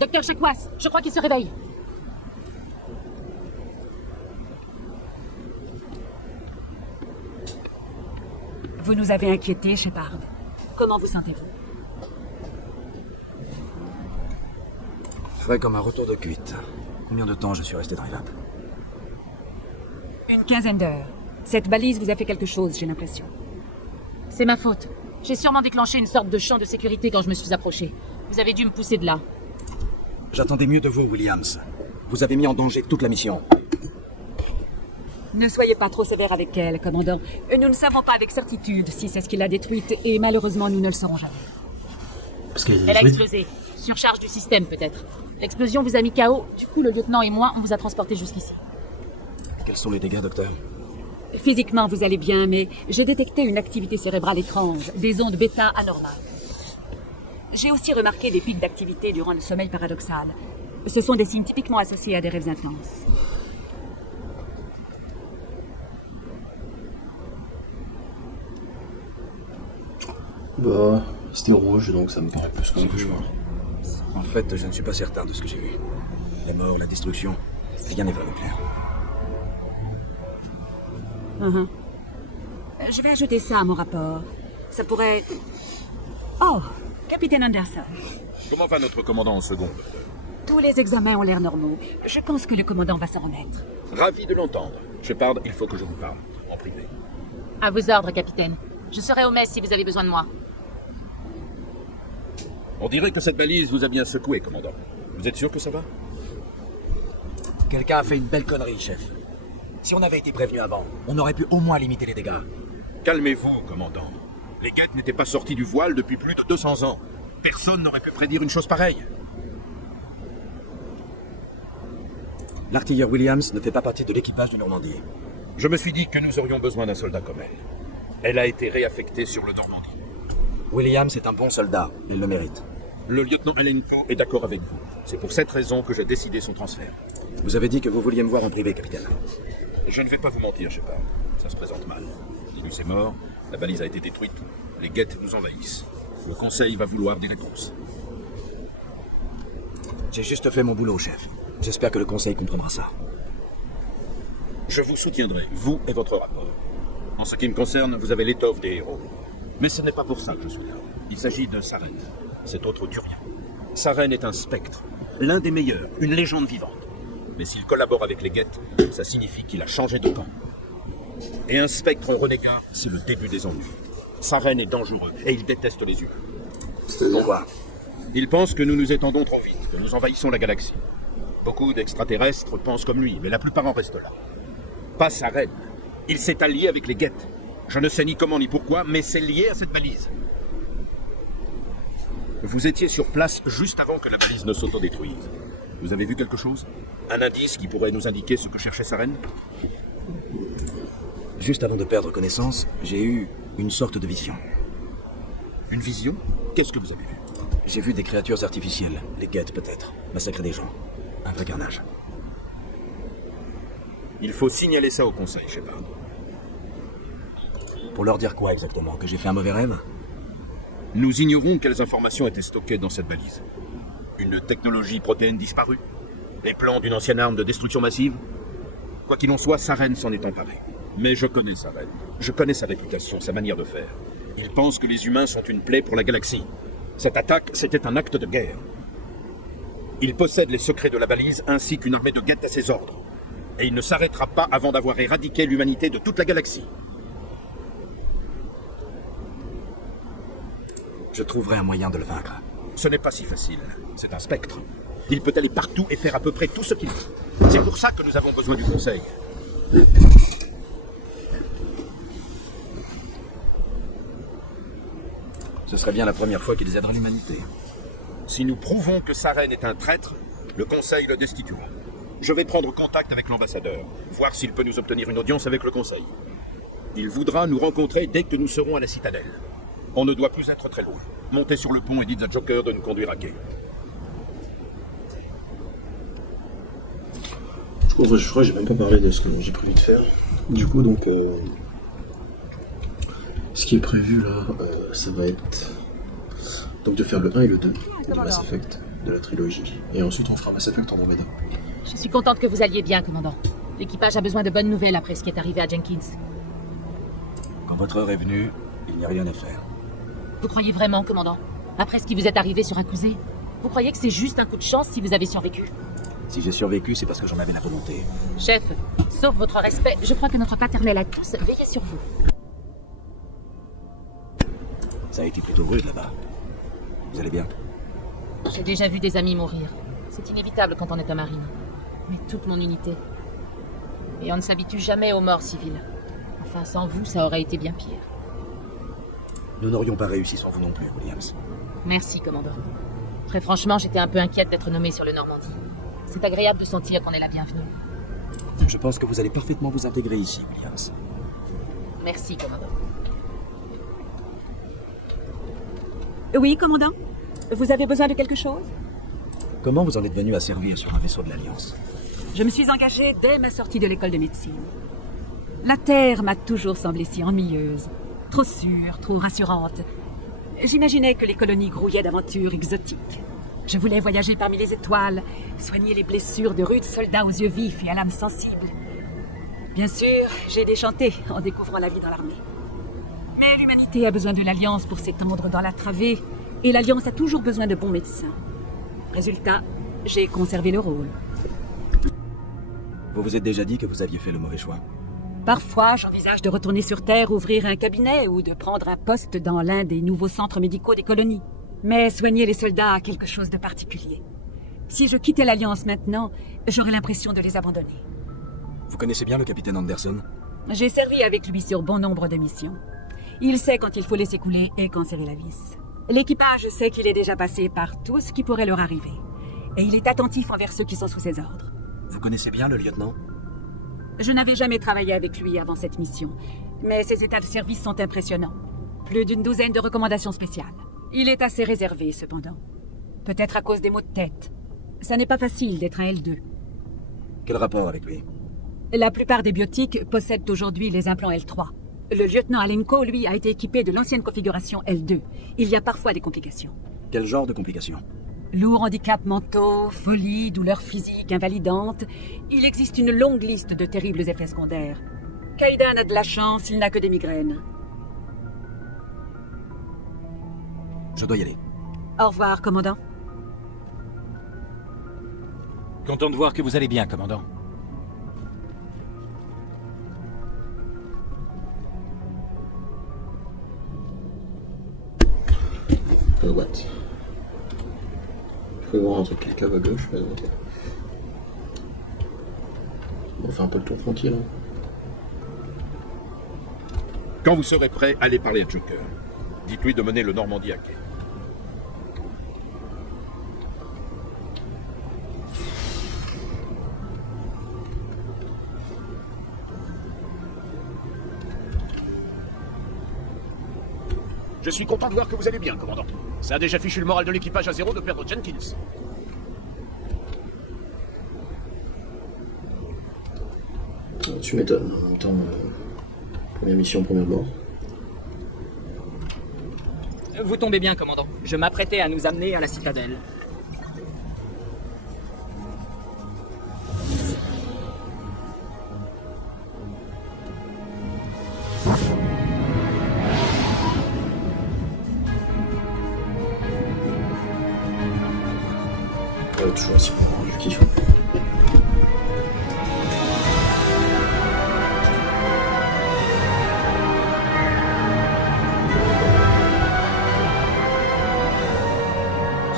Docteur Chakwas, je crois qu'il se réveille. Vous nous avez inquiétés, Shepard. Comment vous sentez-vous? Frais comme un retour de cuite. Combien de temps je suis resté dans les labs? Une quinzaine d'heures. Cette balise vous a fait quelque chose, j'ai l'impression. C'est ma faute. J'ai sûrement déclenché une sorte de champ de sécurité quand je me suis approché. Vous avez dû me pousser de là. J'attendais mieux de vous, Williams. Vous avez mis en danger toute la mission. Ne soyez pas trop sévère avec elle, commandant. Nous ne savons pas avec certitude si c'est ce qui l'a détruite, et malheureusement, nous ne le saurons jamais. Parce qu'elle Elle a explosé. Surcharge du système, peut-être. L'explosion vous a mis KO. Du coup, le lieutenant et moi, on vous a transporté jusqu'ici. Quels sont les dégâts, docteur? Physiquement, vous allez bien, mais j'ai détecté une activité cérébrale étrange, des ondes bêta anormales. J'ai aussi remarqué des pics d'activité durant le sommeil paradoxal. Ce sont des signes typiquement associés à des rêves intenses. Bah, c'était rouge, donc ça me paraît plus qu'un cauchemar. En fait, je ne suis pas certain de ce que j'ai vu. La mort, la destruction, rien n'est vraiment clair. Je vais ajouter ça à mon rapport. Ça pourrait... Oh, capitaine Anderson. Comment va notre commandant en seconde? Tous les examens ont l'air normaux. Je pense que le commandant va s'en remettre. Ravi de l'entendre. Shepard, il faut que je vous parle, en privé. À vos ordres, capitaine. Je serai au mess si vous avez besoin de moi. On dirait que cette balise vous a bien secoué, commandant. Vous êtes sûr que ça va? Quelqu'un a fait une belle connerie, chef. Si on avait été prévenu avant, on aurait pu au moins limiter les dégâts. Calmez-vous, commandant. Les guettes n'étaient pas sortis du voile depuis plus de 200 ans. Personne n'aurait pu prédire une chose pareille. L'artilleur Williams ne fait pas partie de l'équipage de Normandie. Je me suis dit que nous aurions besoin d'un soldat comme elle. Elle a été réaffectée sur le Normandie. Williams est un bon soldat, il le mérite. Le lieutenant Alenko est d'accord avec vous. C'est pour cette raison que j'ai décidé son transfert. Vous avez dit que vous vouliez me voir en privé, capitaine. Je ne vais pas vous mentir, Shepard. Ça se présente mal. Linus est mort, la balise a été détruite, les guettes nous envahissent. Le Conseil va vouloir des réponses. J'ai juste fait mon boulot, chef. J'espère que le Conseil comprendra ça. Je vous soutiendrai, vous et votre rapport. En ce qui me concerne, vous avez l'étoffe des héros. Mais ce n'est pas pour ça que je suis là. Il s'agit de Saren, cet autre Turien. Saren est un spectre, l'un des meilleurs, une légende vivante. Mais s'il collabore avec les Geth, ça signifie qu'il a changé de camp. Et un spectre en renégat, c'est le début des ennuis. Saren est dangereux, et il déteste les humains. Pourquoi? Il pense que nous nous étendons trop vite, que nous envahissons la galaxie. Beaucoup d'extraterrestres pensent comme lui, mais la plupart en restent là. Pas Saren. Il s'est allié avec les Geth. Je ne sais ni comment ni pourquoi, mais c'est lié à cette balise. Vous étiez sur place juste avant que la balise ne s'autodétruise. Vous avez vu quelque chose? Un indice qui pourrait nous indiquer ce que cherchait Saren? Juste avant de perdre connaissance, j'ai eu une sorte de vision. Une vision? Qu'est-ce que vous avez vu? J'ai vu des créatures artificielles, les Geth peut-être, massacrer des gens. Un vrai carnage. Il faut signaler ça au conseil, Shepard. Pour leur dire quoi exactement? Que j'ai fait un mauvais rêve? Nous ignorons quelles informations étaient stockées dans cette balise. Une technologie protéine disparue? Les plans d'une ancienne arme de destruction massive? Quoi qu'il en soit, Saren s'en est emparé. Mais je connais Saren. Je connais sa réputation, sa manière de faire. Il pense que les humains sont une plaie pour la galaxie. Cette attaque, c'était un acte de guerre. Il possède les secrets de la balise ainsi qu'une armée de Geth à ses ordres. Et il ne s'arrêtera pas avant d'avoir éradiqué l'humanité de toute la galaxie. Je trouverai un moyen de le vaincre. Ce n'est pas si facile. C'est un spectre. Il peut aller partout et faire à peu près tout ce qu'il veut. C'est pour ça que nous avons besoin du conseil. Ce serait bien la première fois qu'ils aideraient l'humanité. Si nous prouvons que Saren est un traître, le conseil le destituera. Je vais prendre contact avec l'ambassadeur, voir s'il peut nous obtenir une audience avec le conseil. Il voudra nous rencontrer dès que nous serons à la citadelle. On ne doit plus être très loin. Montez sur le pont et dites à Joker de nous conduire à quai. Je crois que j'ai même pas parlé de ce que j'ai prévu de faire. Du coup, donc, ce qui est prévu là, ça va être donc de faire le 1 et le 2 de Mass Effect, de la trilogie. Et ensuite, on fera Mass Effect en Andromeda. Je suis contente que vous alliez bien, commandant. L'équipage a besoin de bonnes nouvelles après ce qui est arrivé à Jenkins. Quand votre heure est venue, il n'y a rien à faire. Vous croyez vraiment, commandant? Après ce qui vous est arrivé sur Akuzé, vous croyez que c'est juste un coup de chance si vous avez survécu? Si j'ai survécu, c'est parce que j'en avais la volonté. Chef, sauf votre respect, je crois que notre paternel a tous veillé sur vous. Ça a été plutôt rude là-bas. Vous allez bien? J'ai déjà vu des amis mourir. C'est inévitable quand on est un marine. Mais toute mon unité. Et on ne s'habitue jamais aux morts civiles. Enfin, sans vous, ça aurait été bien pire. Nous n'aurions pas réussi sans vous non plus, Williams. Merci, commandant. Très franchement, j'étais un peu inquiète d'être nommée sur le Normandie. C'est agréable de sentir qu'on est la bienvenue. Je pense que vous allez parfaitement vous intégrer ici, Williams. Merci, commandant. Oui, commandant? Vous avez besoin de quelque chose? Comment vous en êtes venu à servir sur un vaisseau de l'Alliance? Je me suis engagée dès ma sortie de l'école de médecine. La Terre m'a toujours semblé si ennuyeuse. Trop sûre, trop rassurante. J'imaginais que les colonies grouillaient d'aventures exotiques. Je voulais voyager parmi les étoiles, soigner les blessures de rudes soldats aux yeux vifs et à l'âme sensible. Bien sûr, j'ai déchanté en découvrant la vie dans l'armée. Mais l'humanité a besoin de l'Alliance pour s'étendre dans la travée, et l'Alliance a toujours besoin de bons médecins. Résultat, j'ai conservé le rôle. Vous vous êtes déjà dit que vous aviez fait le mauvais choix? Parfois, j'envisage de retourner sur Terre, ouvrir un cabinet ou de prendre un poste dans l'un des nouveaux centres médicaux des colonies. Mais soigner les soldats a quelque chose de particulier. Si je quittais l'Alliance maintenant, j'aurais l'impression de les abandonner. Vous connaissez bien le capitaine Anderson? J'ai servi avec lui sur bon nombre de missions. Il sait quand il faut laisser couler et quand serrer la vis. L'équipage sait qu'il est déjà passé par tout ce qui pourrait leur arriver. Et il est attentif envers ceux qui sont sous ses ordres. Vous connaissez bien le lieutenant? Je n'avais jamais travaillé avec lui avant cette mission, mais ses états de service sont impressionnants. Plus d'une douzaine de recommandations spéciales. Il est assez réservé, cependant. Peut-être à cause des maux de tête. Ça n'est pas facile d'être un L2. Quel rapport avec lui? La plupart des biotiques possèdent aujourd'hui les implants L3. Le lieutenant Alenko, lui, a été équipé de l'ancienne configuration L2. Il y a parfois des complications. Quel genre de complications? Lourds handicaps mentaux, folie, douleurs physiques invalidantes. Il existe une longue liste de terribles effets secondaires. Kaidan a de la chance, il n'a que des migraines. Je dois y aller. Au revoir, commandant. Content de voir que vous allez bien, commandant. What? Je peux voir un truc quelque à gauche, mais ok. On va faire un peu le tour tranquille. Hein. Quand vous serez prêt, allez parler à Joker. Dites-lui de mener le Normandie à quai. Je suis content de voir que vous allez bien, commandant. Ça a déjà fichu le moral de l'équipage à zéro de perdre Jenkins. Tu m'étonnes. En même temps, première mission, première mort. Vous tombez bien, commandant. Je m'apprêtais à nous amener à la citadelle. Toujours aussi bon, je kiffe.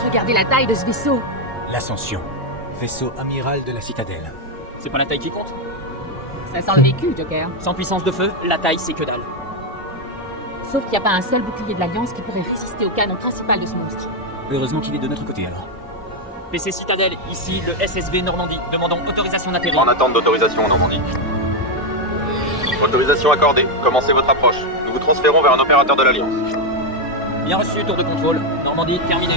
Regardez la taille de ce vaisseau. L'Ascension. Vaisseau amiral de la citadelle. C'est pas la taille qui compte. Ça sent le vécu, Joker. Sans puissance de feu, la taille c'est que dalle. Sauf qu'il n'y a pas un seul bouclier de l'Alliance qui pourrait résister au canon principal de ce monstre. Heureusement qu'il est de notre côté alors. PC Citadelle, ici le SSV Normandie. Demandons autorisation d'atterrir. En attente d'autorisation en Normandie. Autorisation accordée. Commencez votre approche. Nous vous transférons vers un opérateur de l'Alliance. Bien reçu, tour de contrôle. Normandie, terminé.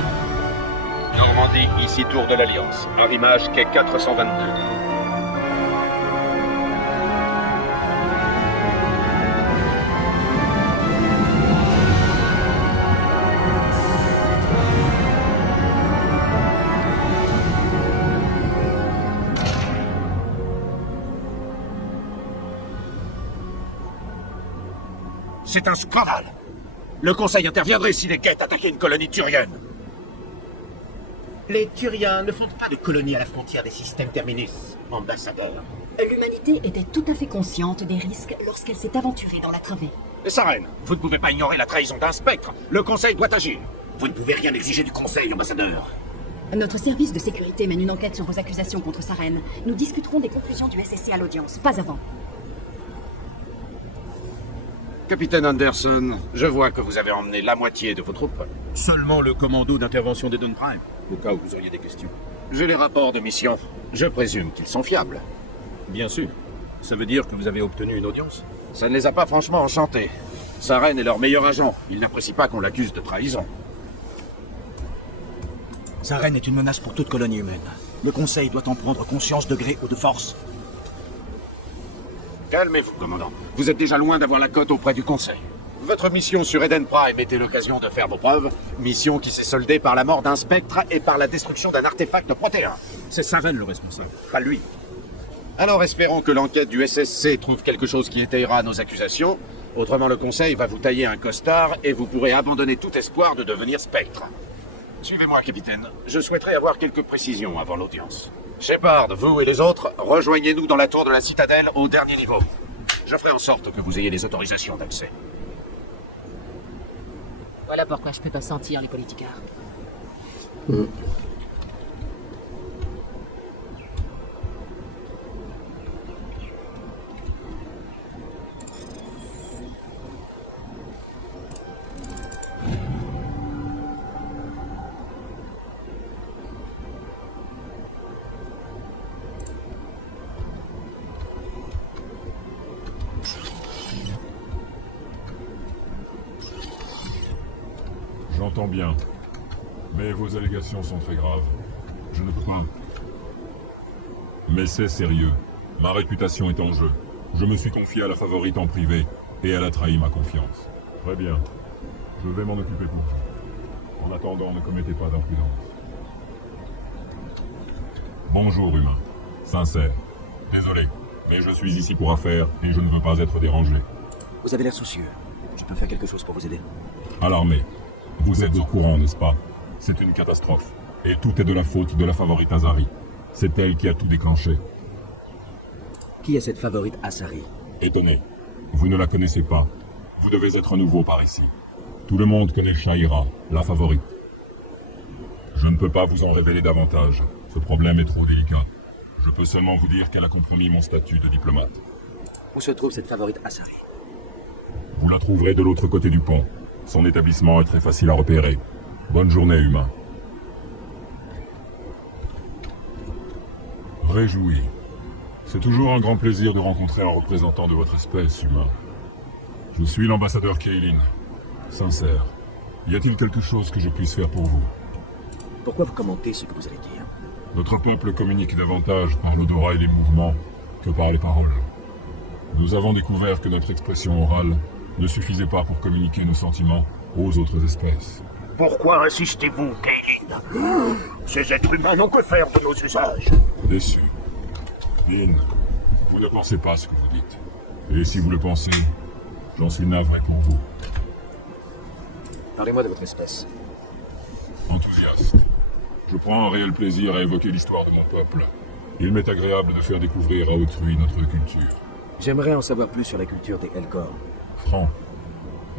Normandie, ici tour de l'Alliance. Arrimage quai 422. C'est un scandale. Le Conseil interviendrait si les Geth attaquaient une colonie turienne. Les Turiens ne fondent pas de colonies à la frontière des systèmes terminus, ambassadeur. L'humanité était tout à fait consciente des risques lorsqu'elle s'est aventurée dans la travée. Saren, vous ne pouvez pas ignorer la trahison d'un spectre. Le Conseil doit agir. Vous ne pouvez rien exiger du Conseil, ambassadeur. Notre service de sécurité mène une enquête sur vos accusations contre Saren. Nous discuterons des conclusions du SSC à l'audience, pas avant. Capitaine Anderson, je vois que vous avez emmené la moitié de vos troupes. Seulement le commando d'intervention des Dawn Prime, au cas où vous auriez des questions. J'ai les rapports de mission. Je présume qu'ils sont fiables. Bien sûr. Ça veut dire que vous avez obtenu une audience? Ça ne les a pas franchement enchantés. Saren est leur meilleur agent. Ils n'apprécient pas qu'on l'accuse de trahison. Saren est une menace pour toute colonie humaine. Le Conseil doit en prendre conscience de gré ou de force. Calmez-vous, commandant. Vous êtes déjà loin d'avoir la cote auprès du Conseil. Votre mission sur Eden Prime était l'occasion de faire vos preuves. Mission qui s'est soldée par la mort d'un spectre et par la destruction d'un artefact protéin. C'est Saren le responsable, pas lui. Alors espérons que l'enquête du SSC trouve quelque chose qui étayera nos accusations. Autrement, le Conseil va vous tailler un costard et vous pourrez abandonner tout espoir de devenir spectre. Suivez-moi, capitaine. Je souhaiterais avoir quelques précisions avant l'audience. Shepard, vous et les autres, rejoignez-nous dans la tour de la citadelle au dernier niveau. Je ferai en sorte que vous ayez les autorisations d'accès. Voilà pourquoi je peux pas sentir les politicards. J'entends bien. Mais vos allégations sont très graves. Je ne peux pas. Mais c'est sérieux. Ma réputation est en jeu. Je me suis confié à la favorite en privé, et elle a trahi ma confiance. Très bien. Je vais m'en occuper pour vous. En attendant, ne commettez pas d'imprudence. Bonjour, humain. Sincère. Désolé, mais je suis ici pour affaires, et je ne veux pas être dérangé. Vous avez l'air soucieux. Je peux faire quelque chose pour vous aider. À l'armée. Vous êtes au courant, n'est-ce pas? C'est une catastrophe. Et tout est de la faute de la favorite Azari. C'est elle qui a tout déclenché. Qui est cette favorite Asari? Étonné. Vous ne la connaissez pas. Vous devez être nouveau par ici. Tout le monde connaît Shaira, la favorite. Je ne peux pas vous en révéler davantage. Ce problème est trop délicat. Je peux seulement vous dire qu'elle a compromis mon statut de diplomate. Où se trouve cette favorite Asari? Vous la trouverez de l'autre côté du pont. Son établissement est très facile à repérer. Bonne journée, humain. Réjoui. C'est toujours un grand plaisir de rencontrer un représentant de votre espèce, humain. Je suis l'ambassadeur Kaylin. Sincère. Y a-t-il quelque chose que je puisse faire pour vous? Pourquoi vous commentez ce que vous allez dire? Notre peuple communique davantage par l'odorat et les mouvements que par les paroles. Nous avons découvert que notre expression orale ne suffisait pas pour communiquer nos sentiments aux autres espèces. Pourquoi insistez-vous, Kaylin? Ces êtres humains n'ont que faire de nos usages. Déçu. Lynn, vous ne pensez pas ce que vous dites. Et si vous le pensez, j'en suis navré pour vous. Parlez-moi de votre espèce. Enthousiaste. Je prends un réel plaisir à évoquer l'histoire de mon peuple. Il m'est agréable de faire découvrir à autrui notre culture. J'aimerais en savoir plus sur la culture des Elcor. Franc.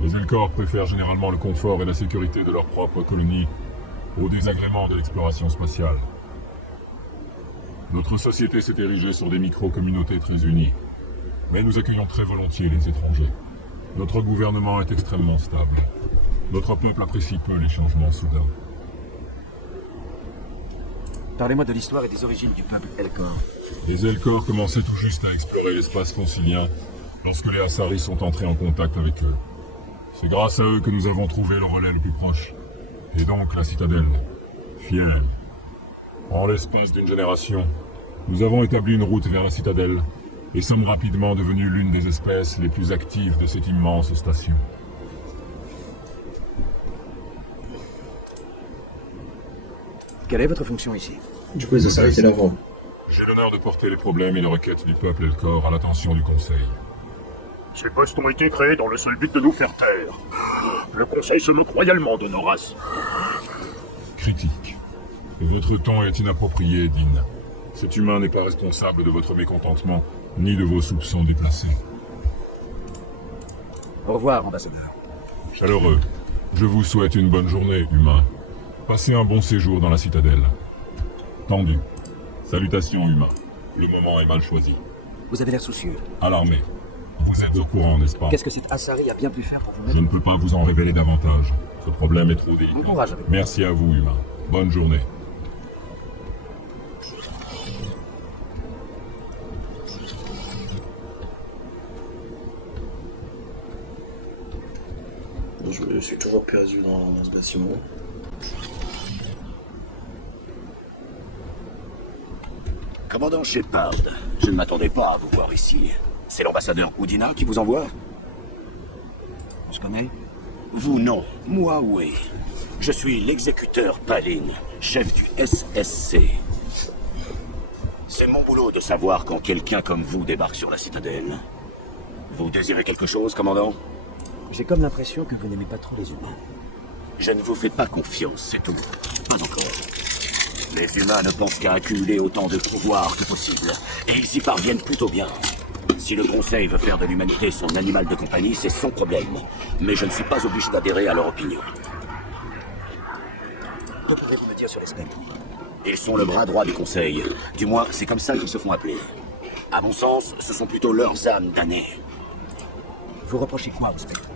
Les Elcor préfèrent généralement le confort et la sécurité de leur propre colonie au désagrément de l'exploration spatiale. Notre société s'est érigée sur des micro-communautés très unies. Mais nous accueillons très volontiers les étrangers. Notre gouvernement est extrêmement stable. Notre peuple apprécie peu les changements soudains. Parlez-moi de l'histoire et des origines du peuple Elcor. Les Elcor commençaient tout juste à explorer l'espace concilien lorsque les Asari sont entrés en contact avec eux. C'est grâce à eux que nous avons trouvé le relais le plus proche. Et donc la citadelle. Fière. En l'espace d'une génération, nous avons établi une route vers la citadelle et sommes rapidement devenus l'une des espèces les plus actives de cette immense station. Quelle est votre fonction ici? Du coup, les Asari étaient là avant. J'ai l'honneur de porter les problèmes et les requêtes du peuple Elcor à l'attention du Conseil. Ces postes ont été créés dans le seul but de nous faire taire. Le Conseil se moque royalement de nos races. Critique. Votre ton est inapproprié, Dean. Cet humain n'est pas responsable de votre mécontentement, ni de vos soupçons déplacés. Au revoir, ambassadeur. Chaleureux. Je vous souhaite une bonne journée, humain. Passez un bon séjour dans la citadelle. Tendu. Salutations, humains. Le moment est mal choisi. Vous avez l'air soucieux. Alarmé. Vous êtes au courant, n'est-ce pas? Qu'est-ce que cet Asari a bien pu faire pour vous? Je ne peux pas vous en révéler davantage. Ce problème est trop délicat. Bon courage avec vous. Merci à vous, humain. Bonne journée. Je suis toujours perdu dans ce bâtiment. Commandant Shepard, je ne m'attendais pas à vous voir ici. C'est l'ambassadeur Houdina qui vous envoie? On se connaît? Vous non, moi oui. Je suis l'exécuteur Palin, chef du SSC. C'est mon boulot de savoir quand quelqu'un comme vous débarque sur la citadelle. Vous désirez quelque chose, commandant? J'ai comme l'impression que vous n'aimez pas trop les humains. Je ne vous fais pas confiance, c'est tout. Pas encore. Les humains ne pensent qu'à accumuler autant de pouvoir que possible, et ils y parviennent plutôt bien. Si le Conseil veut faire de l'humanité son animal de compagnie, c'est son problème. Mais je ne suis pas obligé d'adhérer à leur opinion. Que pouvez-vous me dire sur les spectres? Ils sont le bras droit du Conseil. Du moins, c'est comme ça qu'ils se font appeler. À mon sens, ce sont plutôt leurs âmes damnées. Vous reprochez quoi aux spectres?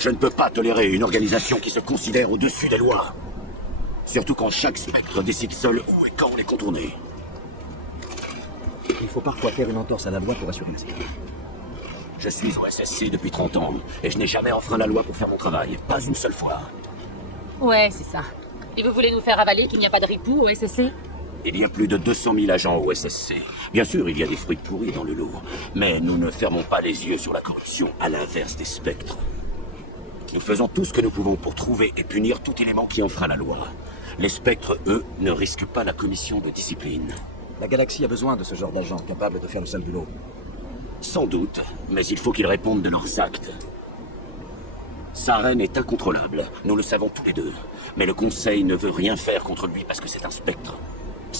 Je ne peux pas tolérer une organisation qui se considère au-dessus des lois. Surtout quand chaque spectre décide seul où et quand les contourner. Il faut parfois faire une entorse à la loi pour assurer la sécurité. Je suis au SSC depuis 30 ans, et je n'ai jamais enfreint la loi pour faire mon travail. Pas une seule fois. Ouais, c'est ça. Et vous voulez nous faire avaler qu'il n'y a pas de ripoux au SSC? Il y a plus de 200 000 agents au SSC. Bien sûr, il y a des fruits pourris dans le lot. Mais nous ne fermons pas les yeux sur la corruption, à l'inverse des spectres. Nous faisons tout ce que nous pouvons pour trouver et punir tout élément qui enfreint la loi. Les spectres, eux, ne risquent pas la commission de discipline. La galaxie a besoin de ce genre d'agents capables de faire le sale boulot. Sans doute, mais il faut qu'ils répondent de leurs actes. Saren est incontrôlable, nous le savons tous les deux. Mais le Conseil ne veut rien faire contre lui parce que c'est un spectre.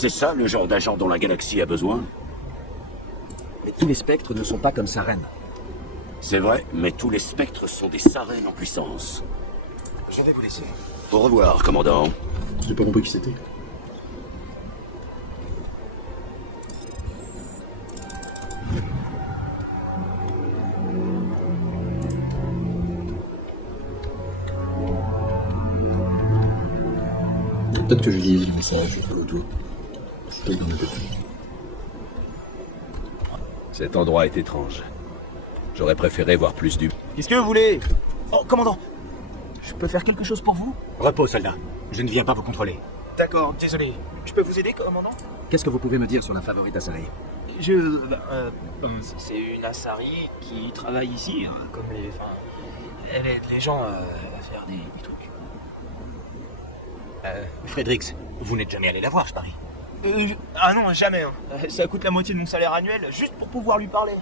C'est ça le genre d'agent dont la galaxie a besoin? Mais tous les spectres ne sont pas comme Saren. C'est vrai, mais tous les spectres sont des sarènes en puissance. Je vais vous laisser. Au revoir, commandant. J'ai pas compris qui c'était. Peut-être que je lis le message au tout. C'est dans ma tête. Cet endroit est étrange. J'aurais préféré voir plus du... Qu'est-ce que vous voulez? Oh, commandant! Je peux faire quelque chose pour vous? Repos, soldat. Je ne viens pas vous contrôler. D'accord, désolé. Je peux vous aider, commandant? Qu'est-ce que vous pouvez me dire sur la favorite Asari? C'est une Asari qui travaille ici, hein, comme les... Enfin, elle aide les gens à faire des trucs. Fredericks, vous n'êtes jamais allé la voir, je parie. Ah non, jamais. Hein. Ça coûte la moitié de mon salaire annuel, juste pour pouvoir lui parler.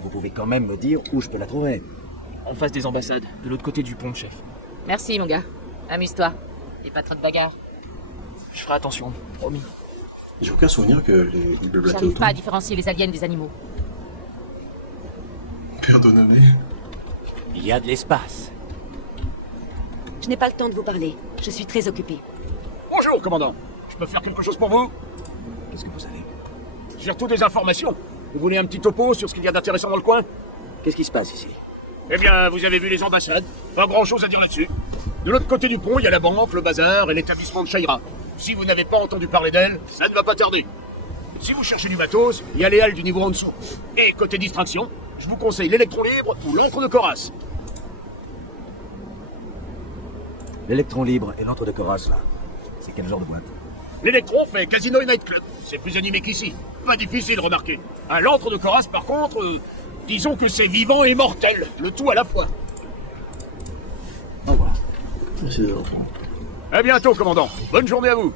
Vous pouvez quand même me dire où je peux la trouver. En face des ambassades, de l'autre côté du pont, chef. Merci, mon gars. Amuse-toi. Et pas trop de bagarres. Je ferai attention, promis. J'ai aucun souvenir que les blablatés J'arrive autant. pas à différencier les aliens des animaux. Pardonnez. Il y a de l'espace. Je n'ai pas le temps de vous parler. Je suis très occupée. Bonjour, commandant. Je peux faire quelque chose pour vous? Qu'est-ce que vous savez? Surtout des informations. Vous voulez un petit topo sur ce qu'il y a d'intéressant dans le coin? Qu'est-ce qui se passe ici? Eh bien, vous avez vu les ambassades. Pas grand-chose à dire là-dessus. De l'autre côté du pont, il y a la banque, le bazar et l'établissement de Shaira. Si vous n'avez pas entendu parler d'elle, ça ne va pas tarder. Si vous cherchez du matos, il y a les halles du niveau en dessous. Et côté distraction, je vous conseille l'électron libre ou l'encre de Coras. L'électron libre et l'entre de Coras, là. C'est quel genre de boîte? L'électron fait casino et nightclub. C'est plus animé qu'ici. Pas difficile, remarquez. À l'antre de Coras, par contre, disons que c'est vivant et mortel. Le tout à la fois. Au revoir. Merci de l'enfant. À bientôt, commandant. Bonne journée à vous.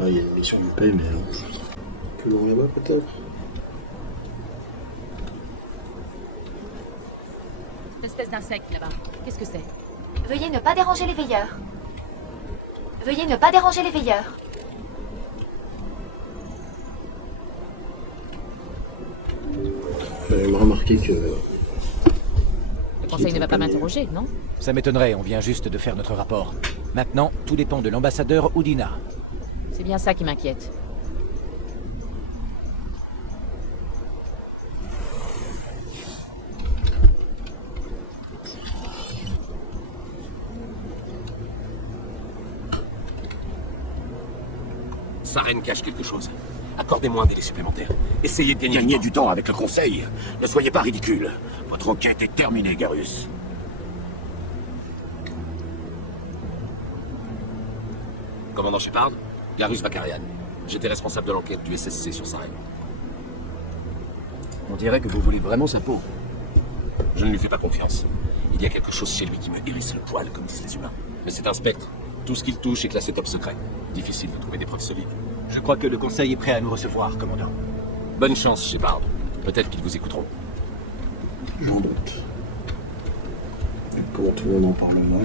Ah, il y a une mission du paye, mais... plus loin là-bas, peut-être. Une espèce d'insecte là-bas. Qu'est-ce que c'est? Veuillez ne pas déranger les veilleurs. Veuillez ne pas déranger les veilleurs. J'avais remarqué que... Le conseil ne va pas m'interroger, non? Ça m'étonnerait, on vient juste de faire notre rapport. Maintenant, tout dépend de l'ambassadeur Udina. C'est bien ça qui m'inquiète. Saren cache quelque chose. Accordez-moi un délai supplémentaire. Essayez de gagner du temps avec le Conseil. Ne soyez pas ridicule. Votre enquête est terminée, Garus. Commandant Shepard, Garus Vakarian. J'étais responsable de l'enquête du SSC sur Saren. On dirait que vous voulez vraiment sa peau. Je ne lui fais pas confiance. Il y a quelque chose chez lui qui me hérisse le poil, comme disent les humains. Mais c'est un spectre. Tout ce qu'il touche est classé top secret. Difficile de trouver des preuves solides. Je crois que le Conseil est prêt à nous recevoir, commandant. Bonne chance, Shepard. Peut-être qu'ils vous écouteront. J'en doute. Comment tout le monde en parle mal.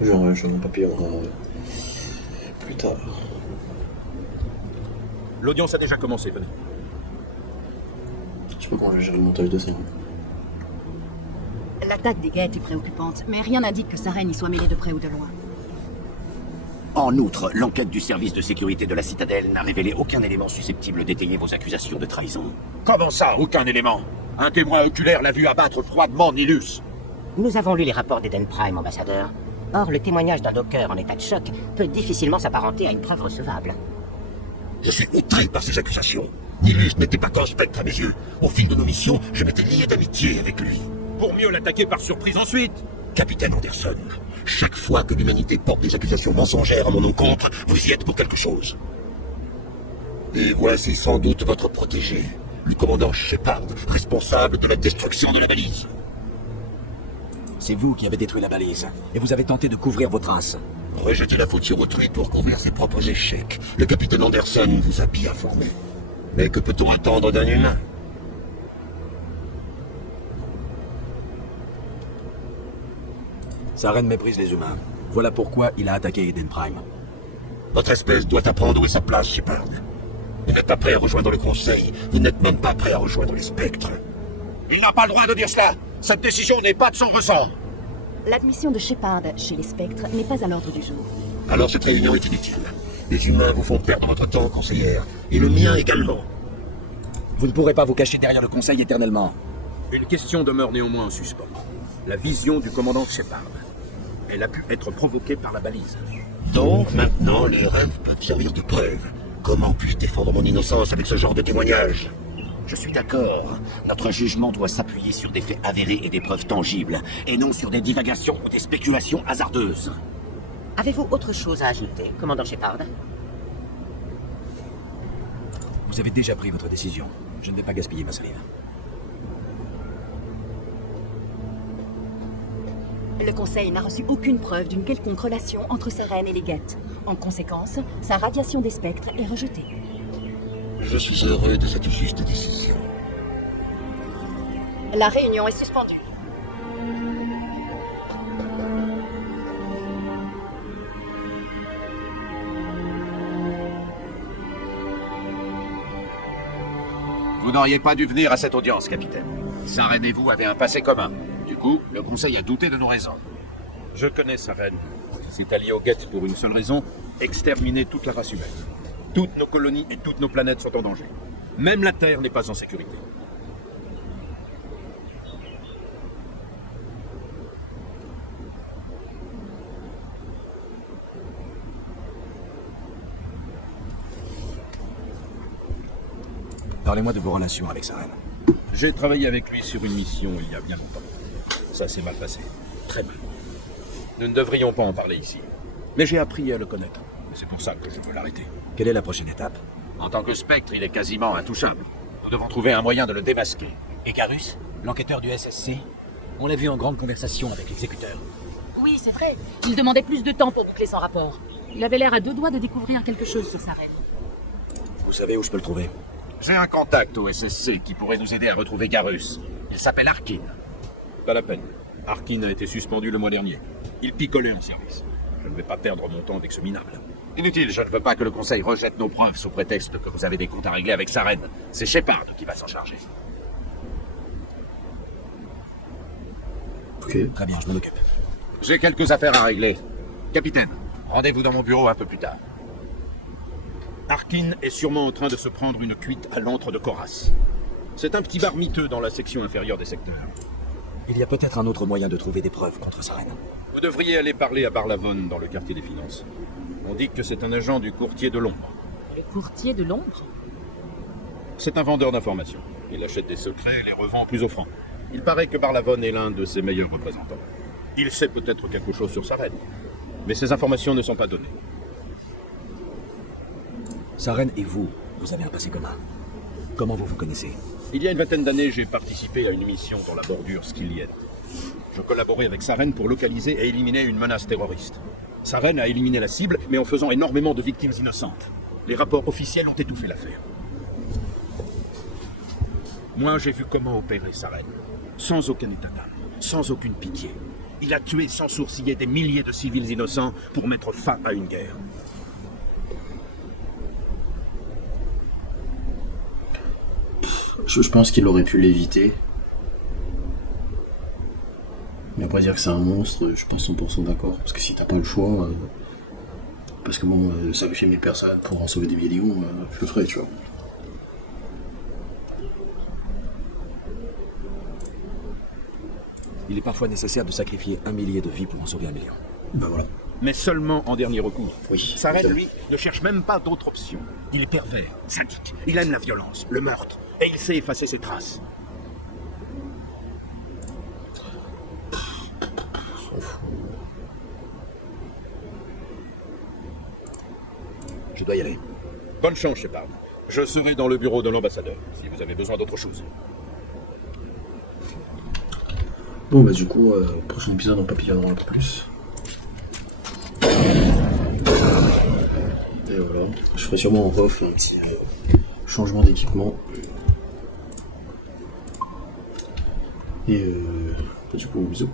Je n'en papier plus tard. L'audience a déjà commencé, venez. Je sais pas comment je vais gérer le montage de ça. L'attaque des guettes est préoccupante, mais rien n'indique que Saren y soit mêlée de près ou de loin. En outre, l'enquête du service de sécurité de la Citadelle n'a révélé aucun élément susceptible d'étayer vos accusations de trahison. Comment ça, aucun élément? Un témoin oculaire l'a vu abattre froidement Nilus. Nous avons lu les rapports d'Eden Prime, ambassadeur. Or, le témoignage d'un docker en état de choc peut difficilement s'apparenter à une preuve recevable. Je suis outré par ces accusations. Nilus n'était pas qu'un spectre à mes yeux. Au fil de nos missions, je m'étais lié d'amitié avec lui. Pour mieux l'attaquer par surprise ensuite. Capitaine Anderson, chaque fois que l'humanité porte des accusations mensongères à mon encontre, vous y êtes pour quelque chose. Et voici sans doute votre protégé, le commandant Shepard, responsable de la destruction de la balise. C'est vous qui avez détruit la balise, et vous avez tenté de couvrir vos traces. Rejeter la faute sur autrui pour couvrir ses propres échecs. Le capitaine Anderson vous a bien formé. Mais que peut-on attendre d'un humain? Saren méprise les humains. Voilà pourquoi il a attaqué Eden Prime. Votre espèce doit apprendre où est sa place, Shepard. Vous n'êtes pas prêt à rejoindre le Conseil. Vous n'êtes même pas prêt à rejoindre les Spectres. Il n'a pas le droit de dire cela. Cette décision n'est pas de son ressort. L'admission de Shepard chez les Spectres n'est pas à l'ordre du jour. Alors cette réunion est inutile. Les humains vous font perdre votre temps, conseillère. Et le mien également. Vous ne pourrez pas vous cacher derrière le Conseil éternellement. Une question demeure néanmoins en suspens. La vision du commandant Shepard. Elle a pu être provoquée par la balise. Donc maintenant, les rêves peuvent servir de preuve. Comment puis-je défendre mon innocence avec ce genre de témoignage? Je suis d'accord. Notre jugement doit s'appuyer sur des faits avérés et des preuves tangibles, et non sur des divagations ou des spéculations hasardeuses. Avez-vous autre chose à ajouter, commandant Shepard? Vous avez déjà pris votre décision. Je ne vais pas gaspiller ma salive. Le Conseil n'a reçu aucune preuve d'une quelconque relation entre Saren et les Geth. En conséquence, sa radiation des spectres est rejetée. Je suis heureux de cette juste décision. La réunion est suspendue. Vous n'auriez pas dû venir à cette audience, capitaine. Saren et vous avez un passé commun. Du coup, le Conseil a douté de nos raisons. Je connais Saren. Il s'est allié aux Geth pour une seule raison, exterminer toute la race humaine. Toutes nos colonies et toutes nos planètes sont en danger. Même la Terre n'est pas en sécurité. Parlez-moi de vos relations avec Saren. J'ai travaillé avec lui sur une mission il y a bien longtemps. Ça s'est mal passé. Très mal. Nous ne devrions pas en parler ici. Mais j'ai appris à le connaître. C'est pour ça que je veux l'arrêter. Quelle est la prochaine étape? En tant que spectre, il est quasiment intouchable. Nous devons trouver un moyen de le démasquer. Et Garus, l'enquêteur du SSC? On l'a vu en grande conversation avec l'exécuteur. Oui, c'est vrai. Il demandait plus de temps pour boucler son rapport. Il avait l'air à deux doigts de découvrir quelque chose sur Saren. Vous savez où je peux le trouver? J'ai un contact au SSC qui pourrait nous aider à retrouver Garus. Il s'appelle Arkin. Pas la peine. Arkin a été suspendu le mois dernier. Il picolait en service. Je ne vais pas perdre mon temps avec ce minable. Inutile, je ne veux pas que le Conseil rejette nos preuves sous prétexte que vous avez des comptes à régler avec Saren. C'est Shepard qui va s'en charger. Ok. Très bien, je m'en occupe. J'ai quelques affaires à régler. Capitaine, rendez-vous dans mon bureau un peu plus tard. Arkin est sûrement en train de se prendre une cuite à l'antre de Koras. C'est un petit bar miteux dans la section inférieure des secteurs. Il y a peut-être un autre moyen de trouver des preuves contre Saren. Vous devriez aller parler à Barlavon dans le quartier des finances. On dit que c'est un agent du courtier de l'ombre. Le courtier de l'ombre? C'est un vendeur d'informations. Il achète des secrets et les revend plus offrant. Il paraît que Barlavon est l'un de ses meilleurs représentants. Il sait peut-être quelque chose sur Saren, mais ces informations ne sont pas données. Saren et vous avez un passé commun. Comment vous vous connaissez? Il y a une vingtaine d'années, j'ai participé à une mission dans la bordure Skilienne. Je collaborais avec Saren pour localiser et éliminer une menace terroriste. Saren a éliminé la cible, mais en faisant énormément de victimes innocentes. Les rapports officiels ont étouffé l'affaire. Moi, j'ai vu comment opérer Saren. Sans aucun état d'âme, sans aucune pitié. Il a tué sans sourciller des milliers de civils innocents pour mettre fin à une guerre. Je pense qu'il aurait pu l'éviter. Mais après dire que c'est un monstre, je pense 100% d'accord. Parce que si t'as pas le choix, parce que bon, sacrifier 1000 personnes pour en sauver des millions, je le ferais, tu vois. Il est parfois nécessaire de sacrifier 1 millier de vies pour en sauver 1 million. Ben voilà. Mais seulement en dernier recours. Oui. Saren, lui, ne cherche même pas d'autre option. Il est pervers, sadique, il aime la violence, le meurtre, et il sait effacer ses traces. Je dois y aller. Bonne chance, Shepard. Je serai dans le bureau de l'ambassadeur, si vous avez besoin d'autre chose. Bon bah du coup, prochain épisode on papillonnera un peu plus. Et voilà, je ferai sûrement en off un petit changement d'équipement. Et du coup, bisous.